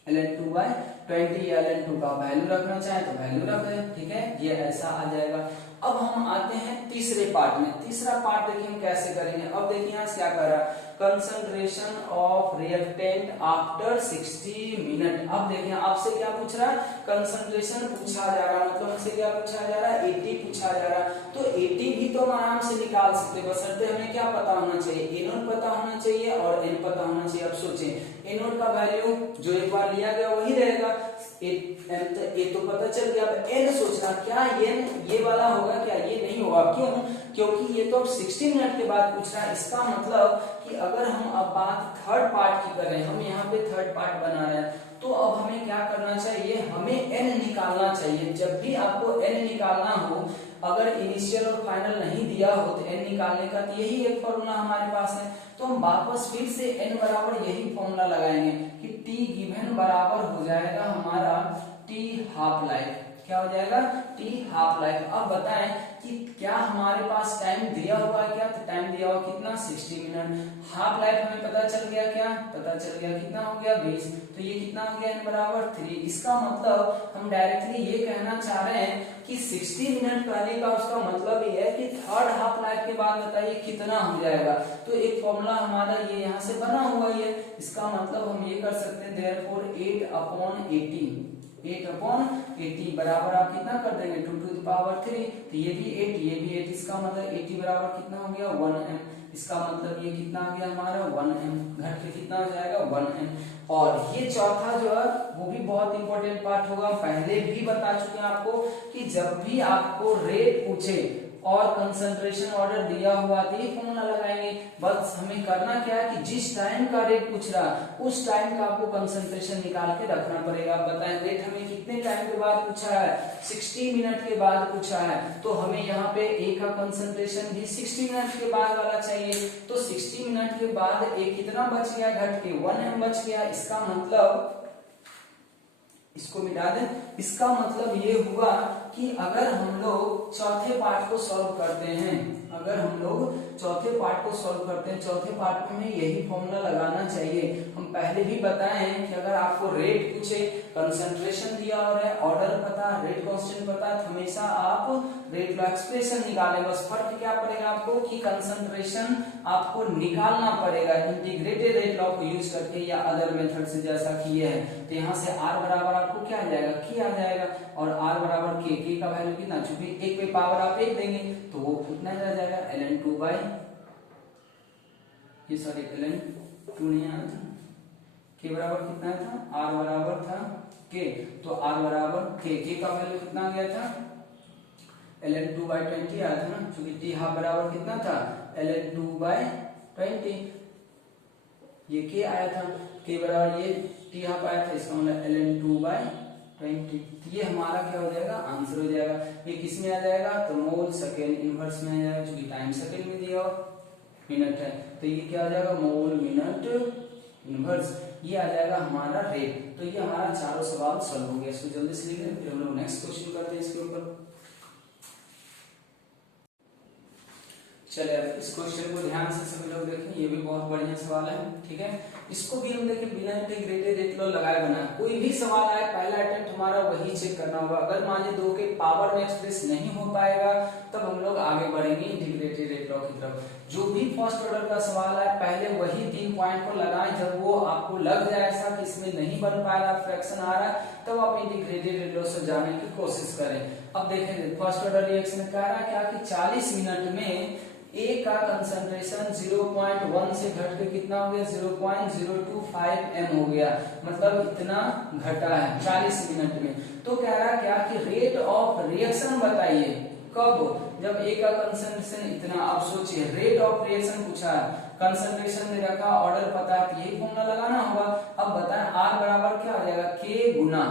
ln2 बाय 20, या ln2 का वैल्यू रखना चाहे तो वैल्यू रख दें, ठीक है, ये ऐसा आ जाएगा। अब हम आते हैं तीसरे पार्ट में, तीसरा पार्ट देखिए हम कैसे करेंगे। अब देखिए यहाँ क्या कर रहा है, concentration of reactant after 60 minute. अब देखिए आपसे क्या पूछ रहा है, कंसंट्रेशन पूछा जा रहा है, मतलब हमसे क्या पूछा जा रहा है, 80 पूछा जा रहा है। तो 80 भी तो हम आराम से निकाल सकते, बशर्ते हमें क्या पता होना चाहिए, ए नोट पता होना चाहिए और एन पता होना चाहिए। अब सोचें ए नोट का वैल्यू जो एक बार लिया गया वही रहेगा, ए तो पता चल गया। अब एन सोचना क्या ये वाला होगा क्या, ये नहीं होगा, क्यों, क्योंकि ये तो अब 60 मिनट के बाद पूछ रहा है। इसका मतलब कि अगर हम अब बात थर्ड पार्ट की करें, हम यहाँ पे थर्ड पार्ट बना रहे हैं, तो अब हमें क्या करना चाहिए, हमें n निकालना चाहिए। जब भी आपको n निकालना हो, अगर इनिशियल और फाइनल नहीं दिया हो तो n निकालने का तो यही एक फॉर्मूला हमारे पास है। तो हम वापस फिर से n बराबर यही फॉर्मूला लगाएंगे कि t गिवन बराबर हो जाएगा हमारा t हाफ लाइफ, क्या हो जाएगा, t हाफ लाइफ। अब बताएं कि क्या हमारे पास टाइम दिया हुआ है, क्या, तो टाइम दिया हुआ कितना, 60 मिनट। हाफ लाइफ हमें पता चल गया, क्या पता चल गया, कितना हो गया 20, तो ये कितना हो गया n बराबर 3। इसका मतलब हम डायरेक्टली ये कहना चाह रहे हैं कि 60 मिनट कहने का उसका मतलब ये है कि थर्ड हाफ लाइफ के बाद बताइए कितना हो जाएगा। तो एक फॉर्मूला हमारा ये यहाँ से बना हुआ है, इसका मतलब हम ये कर सकते हैं देयरफॉर 8/80 बराबर आप कितना कर देंगे 2 टू द पावर 3, तो ये भी 8, ये भी 8, इसका मतलब 80 बराबर कितना हो गया 1m, इसका मतलब ये कितना आ गया हमारा 1m, घट के कितना हो जाएगा 1m। और ये चौथा जो है वो भी बहुत इंपॉर्टेंट पार्ट होगा, पहले भी बता चुके हैं आपको कि जब भी आपको रेट पूछे और कंसंट्रेशन ऑर्डर दिया हुआ तो ये फॉर्मूला लगाएंगे। बस हमें करना क्या है कि जिस टाइम का रेट पूछ रहा उस टाइम का आपको कंसंट्रेशन निकाल के रखना पड़ेगा। बताएं रेट हमें कितने टाइम के बाद पूछा है, 60 मिनट के बाद पूछा है, तो हमें यहाँ पे ए का कंसंट्रेशन भी 60 मिनट के बाद वाला चाहिए। तो 60 मिनट के बाद ए कितना बच गया, घट के 1m बच गया। इसका मतलब इसको मिटा दें, इसका मतलब ये हुआ कि अगर हम लोग चौथे पार्ट को सॉल्व करते हैं, अगर हम लोग चौथे पार्ट को सॉल्व करते हैं, चौथे पार्ट में यही फॉर्मूला लगाना चाहिए। हम पहले भी बताए हैं कि अगर आपको रेट पूछे, कंसंट्रेशन दिया और है, ऑर्डर पता, रेट कांस्टेंट पता, हमेशा आप रेट का एक्सप्रेशन निकालें। बस फर्क क्या पड़ेगा आपको कि कंसंट्रेशन आपको निकालना पड़ेगा इंटीग्रेटेड रेट लॉ को यूज करके या अदर मेथड से, जैसा कि ये है। तो यहाँ से r बराबर आपको क्या आ जाएगा, k आ जाएगा, और r बराबर k, k का वैल्यू कितना, चूंकि एक पे पावर आप एक देंगे तो वो कितना रह जाएगा ln2 बाय, ये सॉरी ln2 नहीं आया था, k बराबर कितना था, r बराबर था k, तो r बराबर k, k का वैल्यू कितना आ गया था ln2/20 आया था ना, क्योंकि t हाफ बराबर कितना था ln2/20, ये k आया था, k बराबर ये t हाफ आया था, इसका मतलब ln2/20। तो ये हमारा क्या हो जाएगा, आंसर हो जाएगा। ये किस में आ जाएगा, तो मोल सेकेंड इनवर्स में आ जाएगा, क्योंकि टाइम सेकेंड में दिया हो, मिनट है, तो ये क्या हो जाएगा, मोल मिनट इनवर्स, ये आ जाएगा हमारा रेट। तो ये हमारा चारों सवाल सॉल्व हो गया। इसको जल्दी से लिख लें, फिर हम लोग नेक्स्ट क्वेश्चन करते हैं इसके ऊपर। चलिए इस क्वेश्चन को ध्यान से सभी लोग देखें, ये भी बहुत बढ़िया सवाल है, ठीक है। इसको भी हम देखें बिना इंटीग्रेटेड रेट लॉ लगाए बना, कोई भी सवाल आए पहला अटेम्प्ट हमारा वही चेक करना होगा। अगर मान लीजिए 2 के पावर में एक्सप्रेस नहीं हो पाएगा तब हम लोग आगे बढ़ेंगे इंटीग्रेटेड रेट लॉ की तरफ। जो भी फर्स्ट ऑर्डर का सवाल आए पहले वही 3 पॉइंट को लगाएं, जब वो आपको लग जाए ऐसा कि इसमें नहीं बन पा रहा, फ्रैक्शन आ रहा है, तब आप इंटीग्रेटेड रेट लॉ से जाने की कोशिश करें। अब देखें फर्स्ट ऑर्डर रिएक्शन कह रहा है क्या कि 40 मिनट में A का कंसंट्रेशन 0.1 से घट के कितना हो गया, 0.025 m हो गया, मतलब इतना घटा है 40 मिनट में। तो कह रहा क्या कि रेट ऑफ रिएक्शन बताइए, कब, जब A का कंसंट्रेशन इतना। अब सोचिए रेट ऑफ रिएक्शन पूछा है, कंसंट्रेशन दे रखा, ऑर्डर पता है, तो यही फॉर्मूला लगाना होगा। अब बताएं R बराबर क्या हो जाएगा, K गुना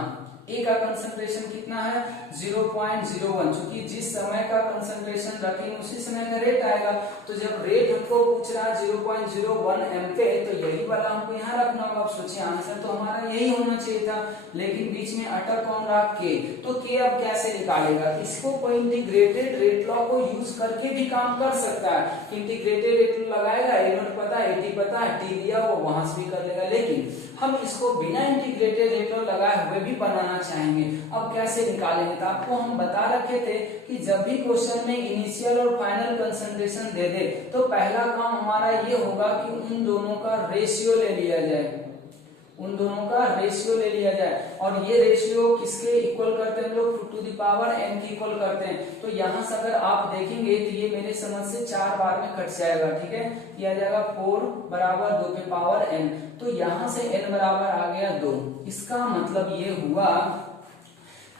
A का कंसंट्रेशन कितना है 0.01, क्योंकि जिस समय का कंसंट्रेशन रखेंगे उसी समय का रेट आएगा। तो जब रेट हमको पूछ रहा है 0.01 m पे, तो यही वाला हमको यहाँ रखना होगा। अब सोचिए आंसर तो हमारा यही होना चाहिए था, लेकिन बीच में अटक कौन रहा, K। तो K अब कैसे निकालेगा, इसको कोई इंटीग्रेटेड रेट लॉ को यूज करके भी काम कर सकता है। इंटीग्रेटेड रेट लॉ लगाएगा, A0 पता है, AT पता है, T दिया वो वहां से भी कर लेगा, लेकिन हम इसको बिना इंटीग्रेटेड रेट लॉ लगाए हुए भी बनाना चाहेंगे। अब कैसे निकालेंगे, तो आपको हम बता रखे थे कि जब भी क्वेश्चन में इनिशियल और फाइनल कंसंट्रेशन दे दे तो पहला काम हमारा ये होगा कि उन दोनों का रेशियो ले लिया जाए, उन दोनों का रेशियो ले लिया जाए। और ये रेशियो किसके इक्वल करते हैं हम लोग, टू द पावर n की इक्वल करते हैं। तो यहाँ से अगर आप देखेंगे तो ये मेरे समझ से 4 बार में कट जाएगा, ठीक है, ये आ जाएगा 4 बराबर 2 के पावर n। तो यहाँ से n बराबर आ गया 2। इसका मतलब ये हुआ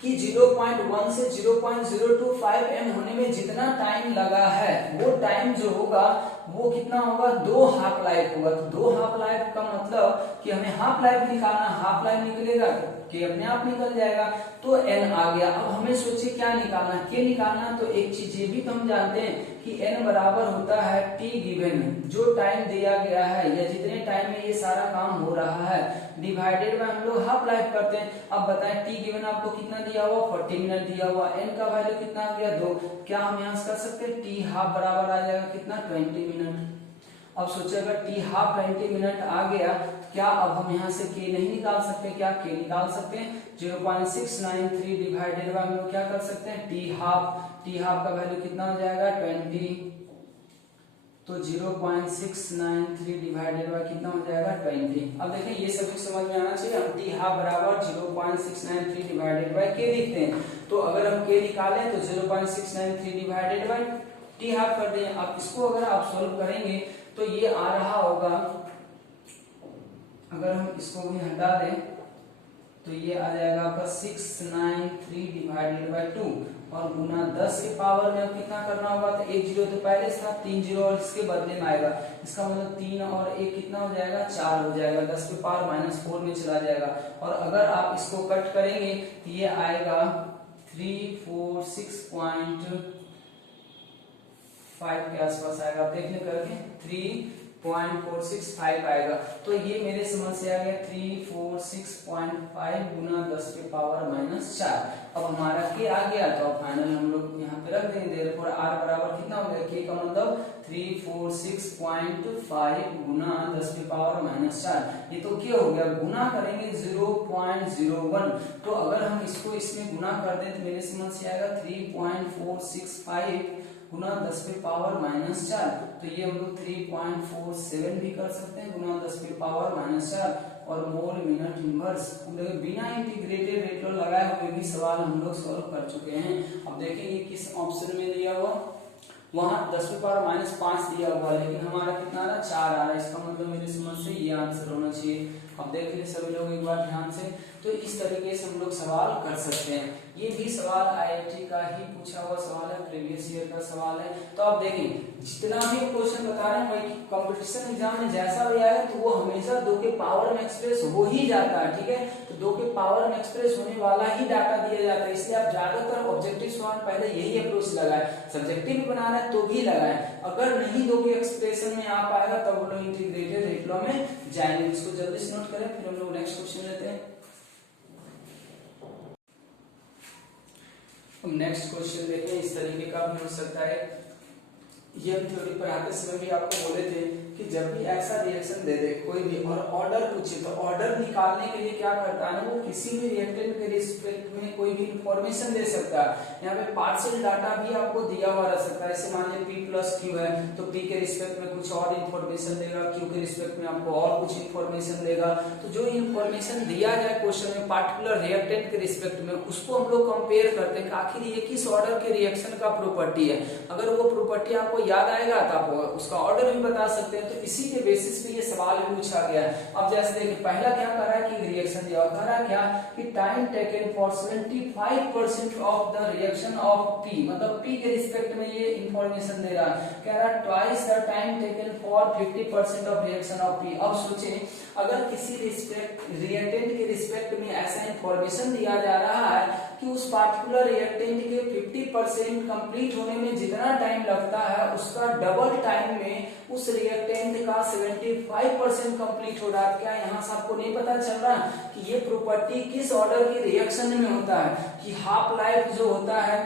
कि 0.1 से 0.025 m होने में जितना टाइम लगा है वो टाइम जो होगा वो कितना होगा, 2 हाफ लाइफ होगा। तो 2 हाफ लाइफ का मतलब कि हमें हाफ लाइफ निकालना, हाफ लाइफ निकलेगा के अपने आप निकल जाएगा, तो n आ गया। अब हमें सोचिए क्या निकालना, k निकालना। तो एक चीज ये भी तो हम जानते हैं कि n बराबर होता है t गिवन, जो टाइम दिया गया है या जितने टाइम में ये सारा काम हो रहा है, डिवाइडेड में हम लोग हाफ लाइफ करते हैं। अब बताएं t गिवन आपको कितना दिया हुआ, 40 मिनट दिया हुआ, n का वैल्यू कितना आ गया 2। क्या हम यहाँ से कर सकते हैं, t हाफ बराबर आ जाएगा कितना, 20 मिनट। अब सोचिए अगर t हाफ 20 मिनट आ गया, क्या अब हम यहाँ से k नहीं निकाल सकते, क्या k निकाल सकते हैं। 0.693 डिवाइडेड बाय हम लोग क्या कर सकते हैं, t हाफ का वैल्यू कितना हो जाएगा 20। तो 0.693 डिवाइडेड बाय कितना हो जाएगा 20। अब देखें ये सभी समझ में आना चाहिए। हम t हाफ बराबर 0.693 डिवाइडेड बाय k लिखते हैं। तो अगर हम k निकालें तो 0.693 डिवाइडेड बाय t हाफ कर दें। अब इसको अगर आप सॉल्व करेंगे तो ये आ रहा होगा, अगर हम इसको भी हटा दें तो ये आ जाएगा आपका 693 डिवाइडेड बाय 2 और गुना 10 के पावर में अब कितना करना होगा, तो 1 जीरो तो पहले था, 3 जीरो और इसके बदले में आएगा। इसका मतलब 3 और 1 कितना हो जाएगा, 4 हो जाएगा, 10 के पावर -4 में चला जाएगा। और अगर आप इसको कट करेंगे तो ये आएगा 346.5 के आसपास आएगा, आप देखने करके 3.465 आएगा। तो ये मेरे समझ से आ गया 346.5 गुना 10 के पावर -4। अब हमारा k आ गया, तो फाइनल हम लोग यहाँ पे रख देंगे। देयरफॉर r बराबर कितना हो गया, k का मतलब 346.5 गुना 10 के पावर -4। ये तो क्या हो गया, गुना करेंगे 0.01। तो अगर हम इसको इसमें गुना कर दें तो मेरे समझ से आएगा 3.465 गुना 10 के पावर -4। तो ये हम लोग 3.47 भी कर सकते हैं गुना 10 के पावर -4 और मोल मिनट इनवर्स। बिना इंटीग्रेटेड रेट लॉ लगाए हुए भी सवाल हम लोग सॉल्व कर चुके हैं। अब देखेंगे किस ऑप्शन में दिया हुआ, वहां 10 के पावर -5 दिया हुआ, लेकिन हमारा कितना आ रहा, 4 आ रहा है। इसका मतलब मेरे समझ से ये आंसर होना चाहिए। अब देख लीजिए सभी लोग एक बार ध्यान से। तो इस तरीके से हम लोग सवाल कर सकते हैं। ये भी सवाल आईआईटी का ही पूछा हुआ सवाल है, प्रीवियस ईयर का सवाल है। तो आप देखिए जितना भी क्वेश्चन बता रहे हैं वही कंपटीशन एग्जाम में जैसा भी आएगा तो वो हमेशा 2 के पावर में एक्सप्रेस हो ही जाता है, ठीक है। तो 2 के पावर में एक्सप्रेस होने वाला ही डाटा दिया जाता है, इसलिए आप ज्यादातर ऑब्जेक्टिव सवाल पहले यही अप्रोच लगाए, सब्जेक्टिव भी बनाना है तो भी लगाए। अगर नहीं 2 के एक्सप्रेशन में आ पाएगा तब हम लोग इंटीग्रेटेड रेट लॉ में जाएंगे। इसको जल्दी से नोट करें, फिर हम लोग नेक्स्ट क्वेश्चन लेते हैं। अब नेक्स्ट क्वेश्चन देखें, इस तरीके का भी हो सकता है। ये हम थ्योरी पढ़ाते समय भी आपको बोले थे कि जब भी ऐसा रिएक्शन दे दे कोई भी और ऑर्डर पूछे तो ऑर्डर निकालने के लिए क्या करता है ना, वो किसी भी रिएक्टेंट के रिस्पेक्ट में कोई भी इंफॉर्मेशन दे सकता है। यहाँ पे पार्शियल डाटा भी आपको दिया हुआ रह सकता है। जैसे मान लीजिए P प्लस Q है तो P के रिस्पेक्ट में कुछ और इन्फॉर्मेशन देगा, Q के रिस्पेक्ट में आपको और कुछ इन्फॉर्मेशन देगा। तो जो इन्फॉर्मेशन दिया जाए क्वेश्चन में पार्टिकुलर रिएक्टेंट के रिस्पेक्ट में, उसको हम लोग कंपेयर करते हैं कि आखिर ये किस ऑर्डर के रिएक्शन का प्रॉपर्टी है। अगर वो प्रॉपर्टी आपको याद आएगा तो आप उसका ऑर्डर भी बता सकते हैं। तो इसी के बेसिस पे ये सवाल भी पूछा गया है। अब जैसे देखिए पहला क्या कर रहा है कि रिएक्शन दिया हुआ, कर रहा क्या कि time taken for 75% of the reaction of P, मतलब P के रिस्पेक्ट में ये इंफॉर्मेशन दे रहा है। कह रहा है twice the time taken for 50% of reaction of P। अब सोचें अगर किसी रिएक्टेंट के रिस्पेक्ट में ऐसा इंफॉर्मेशन दिया जा रहा है कि उस पार्टिकुलर रिएक्टेंट के 50% कंप्लीट होने में जितना टाइम लगता है उसका डबल टाइम में उस रिएक्टेंट का 75% कंप्लीट हो रहा है। क्या यहाँ से आपको नहीं पता चल रहा कि ये प्रॉपर्टी किस ऑर्डर के रिएक्शन में होता है कि हाफ लाइफ जो होता है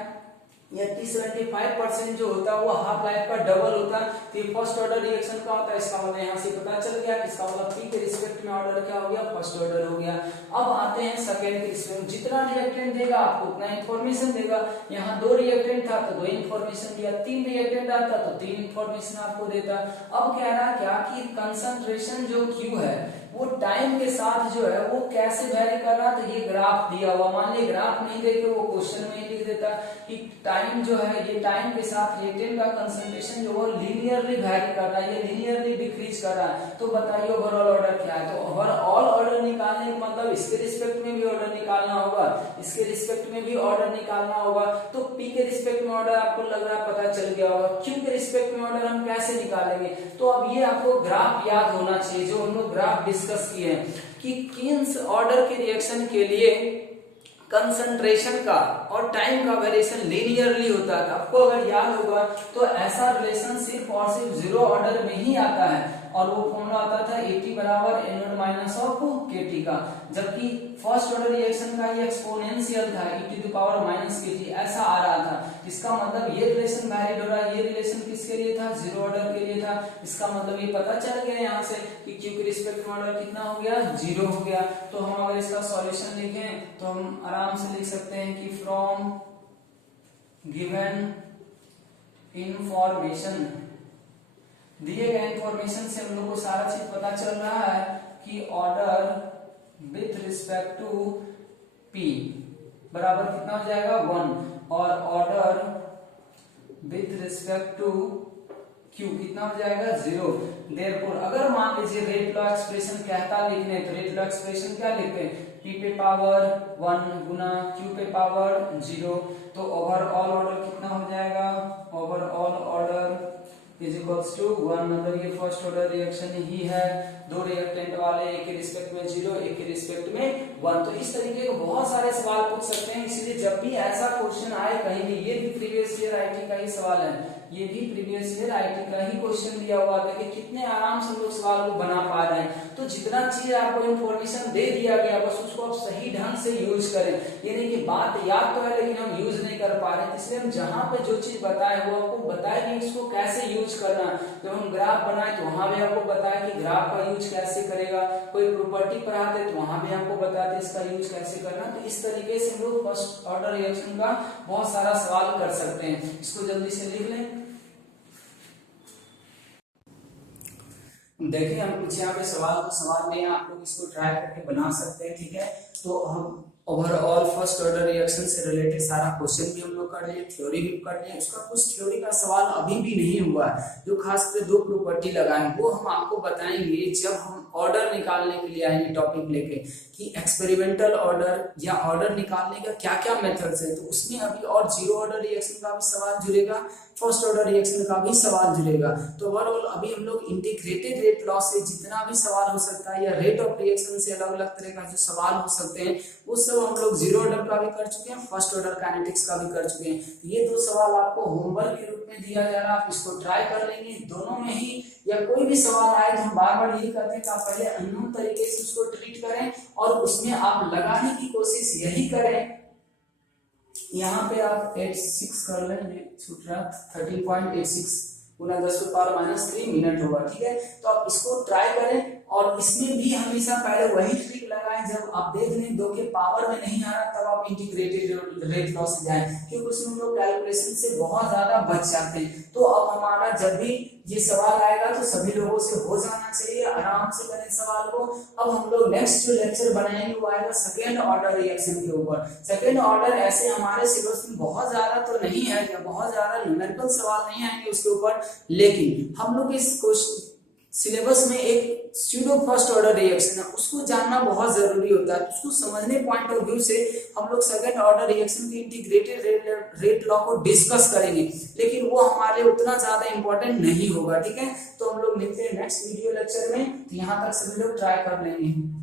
या 75% जो होता है वो हाफ लाइफ का डबल होता है। तो ये फर्स्ट ऑर्डर रिएक्शन का होता है। इसका मतलब यहाँ से पता चल गया कि इसका मतलब P के रिस्पेक्ट में ऑर्डर क्या हो गया, फर्स्ट ऑर्डर हो गया। अब आते हैं सेकंड के रिस्पेक्ट में, जितना रिएक्टेंट देगा आपको उतना इंफॉर्मेशन देगा। यहाँ 2 रिएक्टेंट था तो 2 इंफॉर्मेशन दिया, 3 रिएक्टेंट आता तो 3 इंफॉर्मेशन आपको देता। अब कह रहा क्या कि कंसंट्रेशन जो Q है वो टाइम के साथ जो है वो कैसे वेरी कर रहा, तो ये ग्राफ दिया हुआ। मान लीजिए ग्राफ नहीं देके वो क्वेश्चन में ही लिख देता कि टाइम जो है ये टाइम के साथ रिएक्टेंट का कंसंट्रेशन जो वो लीनियरली वेरी कर रहा है, ये लीनियरली डिक्रीज कर रहा है। तो बताइए ओवरऑल ऑर्डर क्या है। तो ओवरऑल ऑर्डर निकालने का मतलब इसके रिस्पेक्ट में भी ऑर्डर निकालना होगा, इसके रिस्पेक्ट में भी ऑर्डर निकालना होगा। तो P के रिस्पेक्ट में ऑर्डर आपको लग रहा है पता चल गया होगा, Q के रिस्पेक्ट में ऑर्डर हम कैसे निकालेंगे। तो अब ये आपको ग्राफ याद होना चाहिए जो हम लोग ग्राफ डिस्कस किए हैं कि किस ऑर्डर के रिएक्शन के लिए कंसंट्रेशन का और टाइम का वेरिएशन लीनियरली होता है। आपको अगर याद होगा तो ऐसा रिलेशन सिर्फ और सिर्फ 0 ऑर्डर में ही आता है और वो फॉर्मूला आता था AT बराबर n0 माइनस ऑफ KT का, जबकि फर्स्ट ऑर्डर रिएक्शन का ये एक्सपोनेंशियल था e⁻⁻kt ऐसा आ रहा था। इसका मतलब ये रिलेशन वैलिड हो रहा है। ये रिलेशन किसके लिए था, 0 ऑर्डर के लिए था। इसका मतलब ये पता चल गया यहाँ से कि Q के रिस्पेक्ट में ऑर्डर कितना हो गया, 0 हो गया। तो हम अगर इसका सॉल्यूशन लिखें तो हम आराम से लिख सकते हैं कि फ्रॉम गिवन इंफॉर्मेशन, दिए गए इंफॉर्मेशन से हम लोग को सारा चीज पता चल रहा है कि order with respect to P बराबर कितना हो जाएगा 1 और order with respect to Q कितना हो जाएगा 0। देयरफॉर अगर मान लीजिए रेट लॉ एक्सप्रेशन कहता लिखने तो रेट लॉ एक्सप्रेशन क्या लिखते हैं, P पे पावर 1 गुना Q पे पावर 0। तो ओवरऑल ऑर्डर कितना हो जाएगा, overall order is equals to 1, मतलब ये फर्स्ट ऑर्डर रिएक्शन ही है। 2 रिएक्टेंट वाले, एक के रिस्पेक्ट में 0, एक के रिस्पेक्ट में 1। तो इस तरीके के बहुत सारे सवाल पूछ सकते हैं। इसलिए जब भी ऐसा क्वेश्चन आए कहीं भी, ये भी प्रीवियस ईयर आईटी का ही सवाल है, ये भी प्रीवियस ईयर आईटी का ही क्वेश्चन दिया हुआ था कि कितने आराम से लोग सवाल को बना पा रहे हैं। तो जितना चीज आपको इन्फॉर्मेशन दे दिया गया बस उसको आप सही ढंग से यूज करें। ये नहीं कि बात याद तो है लेकिन हम यूज नहीं कर पा रहे। इसलिए हम जहां पे जो चीज बताए वो आपको बताए कि इसको कैसे यूज करना। जब हम ग्राफ बनाए तो वहां भी आपको बताया कि ग्राफ का यूज कैसे करेगा, कोई प्रॉपर्टी पढ़ाते तो वहां भी आपको बताते इसका यूज कैसे करना। तो इस तरीके से हम लोग फर्स्ट ऑर्डर रिएक्शन का बहुत सारा सवाल कर सकते हैं। इसको जल्दी से लिख लें। देखिए हम कुछ यहाँ पे सवाल में आप लोग इसको ट्राई करके बना सकते हैं, ठीक है। तो हम ओवरऑल फर्स्ट ऑर्डर रिएक्शन से रिलेटेड सारा क्वेश्चन भी हम लोग कर लिए, थ्योरी भी कर लिए। उसका कुछ थ्योरी का सवाल अभी भी नहीं हुआ है जो खास कर 2 प्रॉपर्टी लगाए वो हम आपको बताएंगे जब हम ऑर्डर निकालने के लिए आएंगे टॉपिक लेके कि एक्सपेरिमेंटल ऑर्डर या ऑर्डर निकालने का क्या क्या मेथड्स है। तो उसमें अभी और जीरो ऑर्डर रिएक्शन का भी सवाल जुड़ेगा, फर्स्ट ऑर्डर रिएक्शन का भी सवाल जुड़ेगा। तो ओवरऑल अभी हम लोग इंटीग्रेटेड रेट लॉ से जितना भी सवाल हो सकता है या रेट ऑफ रिएक्शन से अलग अलग तरह का जो सवाल हो सकते हैं वो सब हम लोग जीरो ऑर्डर का भी कर चुके हैं, फर्स्ट ऑर्डर काइनेटिक्स का भी कर चुके हैं। ये दो सवाल आपको होमवर्क के रूप में दिया जा रहा है, आप इसको ट्राई कर लेंगे दोनों में ही। या कोई भी सवाल आए तो हम बार बार यही कहते हैं कि आप पहले अननोन तरीके से उसको ट्रीट करें और उसमें आप लगाने की कोशिश यही करें। यहाँ पे आप 86 कर लें, छूट रहा 13.86 गुना 10⁻³ मिनट होगा, ठीक है। तो आप इसको ट्राई करें और इसमें भी हमेशा पहले वही ट्रिक लगाएं, जब आप देख लें 2 के पावर में नहीं आ रहा तब आप इंटीग्रेटेड रेट लॉ से जाएं, क्योंकि उसमें हम लोग कैलकुलेशन से बहुत ज्यादा बच जाते हैं। तो अब हमारा जब भी ये सवाल आएगा तो सभी लोगों से हो जाना चाहिए, आराम से करें सवाल को। अब हम लोग नेक्स्ट जो लेक्चर बनाएंगे वो आएगा सेकेंड ऑर्डर रिएक्शन के ऊपर। सेकेंड ऑर्डर ऐसे हमारे सिलेबस में बहुत ज्यादा तो नहीं है, या बहुत ज्यादा न्यूमेरिकल सवाल नहीं आएंगे उसके ऊपर, लेकिन हम लोग इस सिलेबस में एक स्यूडो फर्स्ट ऑर्डर रिएक्शन है, उसको जानना बहुत जरूरी होता है। उसको समझने पॉइंट ऑफ व्यू से हम लोग सेकंड ऑर्डर रिएक्शन के इंटीग्रेटेड रेट लॉ को डिस्कस करेंगे, लेकिन वो हमारे उतना ज्यादा इंपॉर्टेंट नहीं होगा, ठीक है। तो हम लोग मिलते हैं नेक्स्ट वीडियो लेक्चर में, तो यहाँ तक सभी लोग ट्राई कर लेंगे।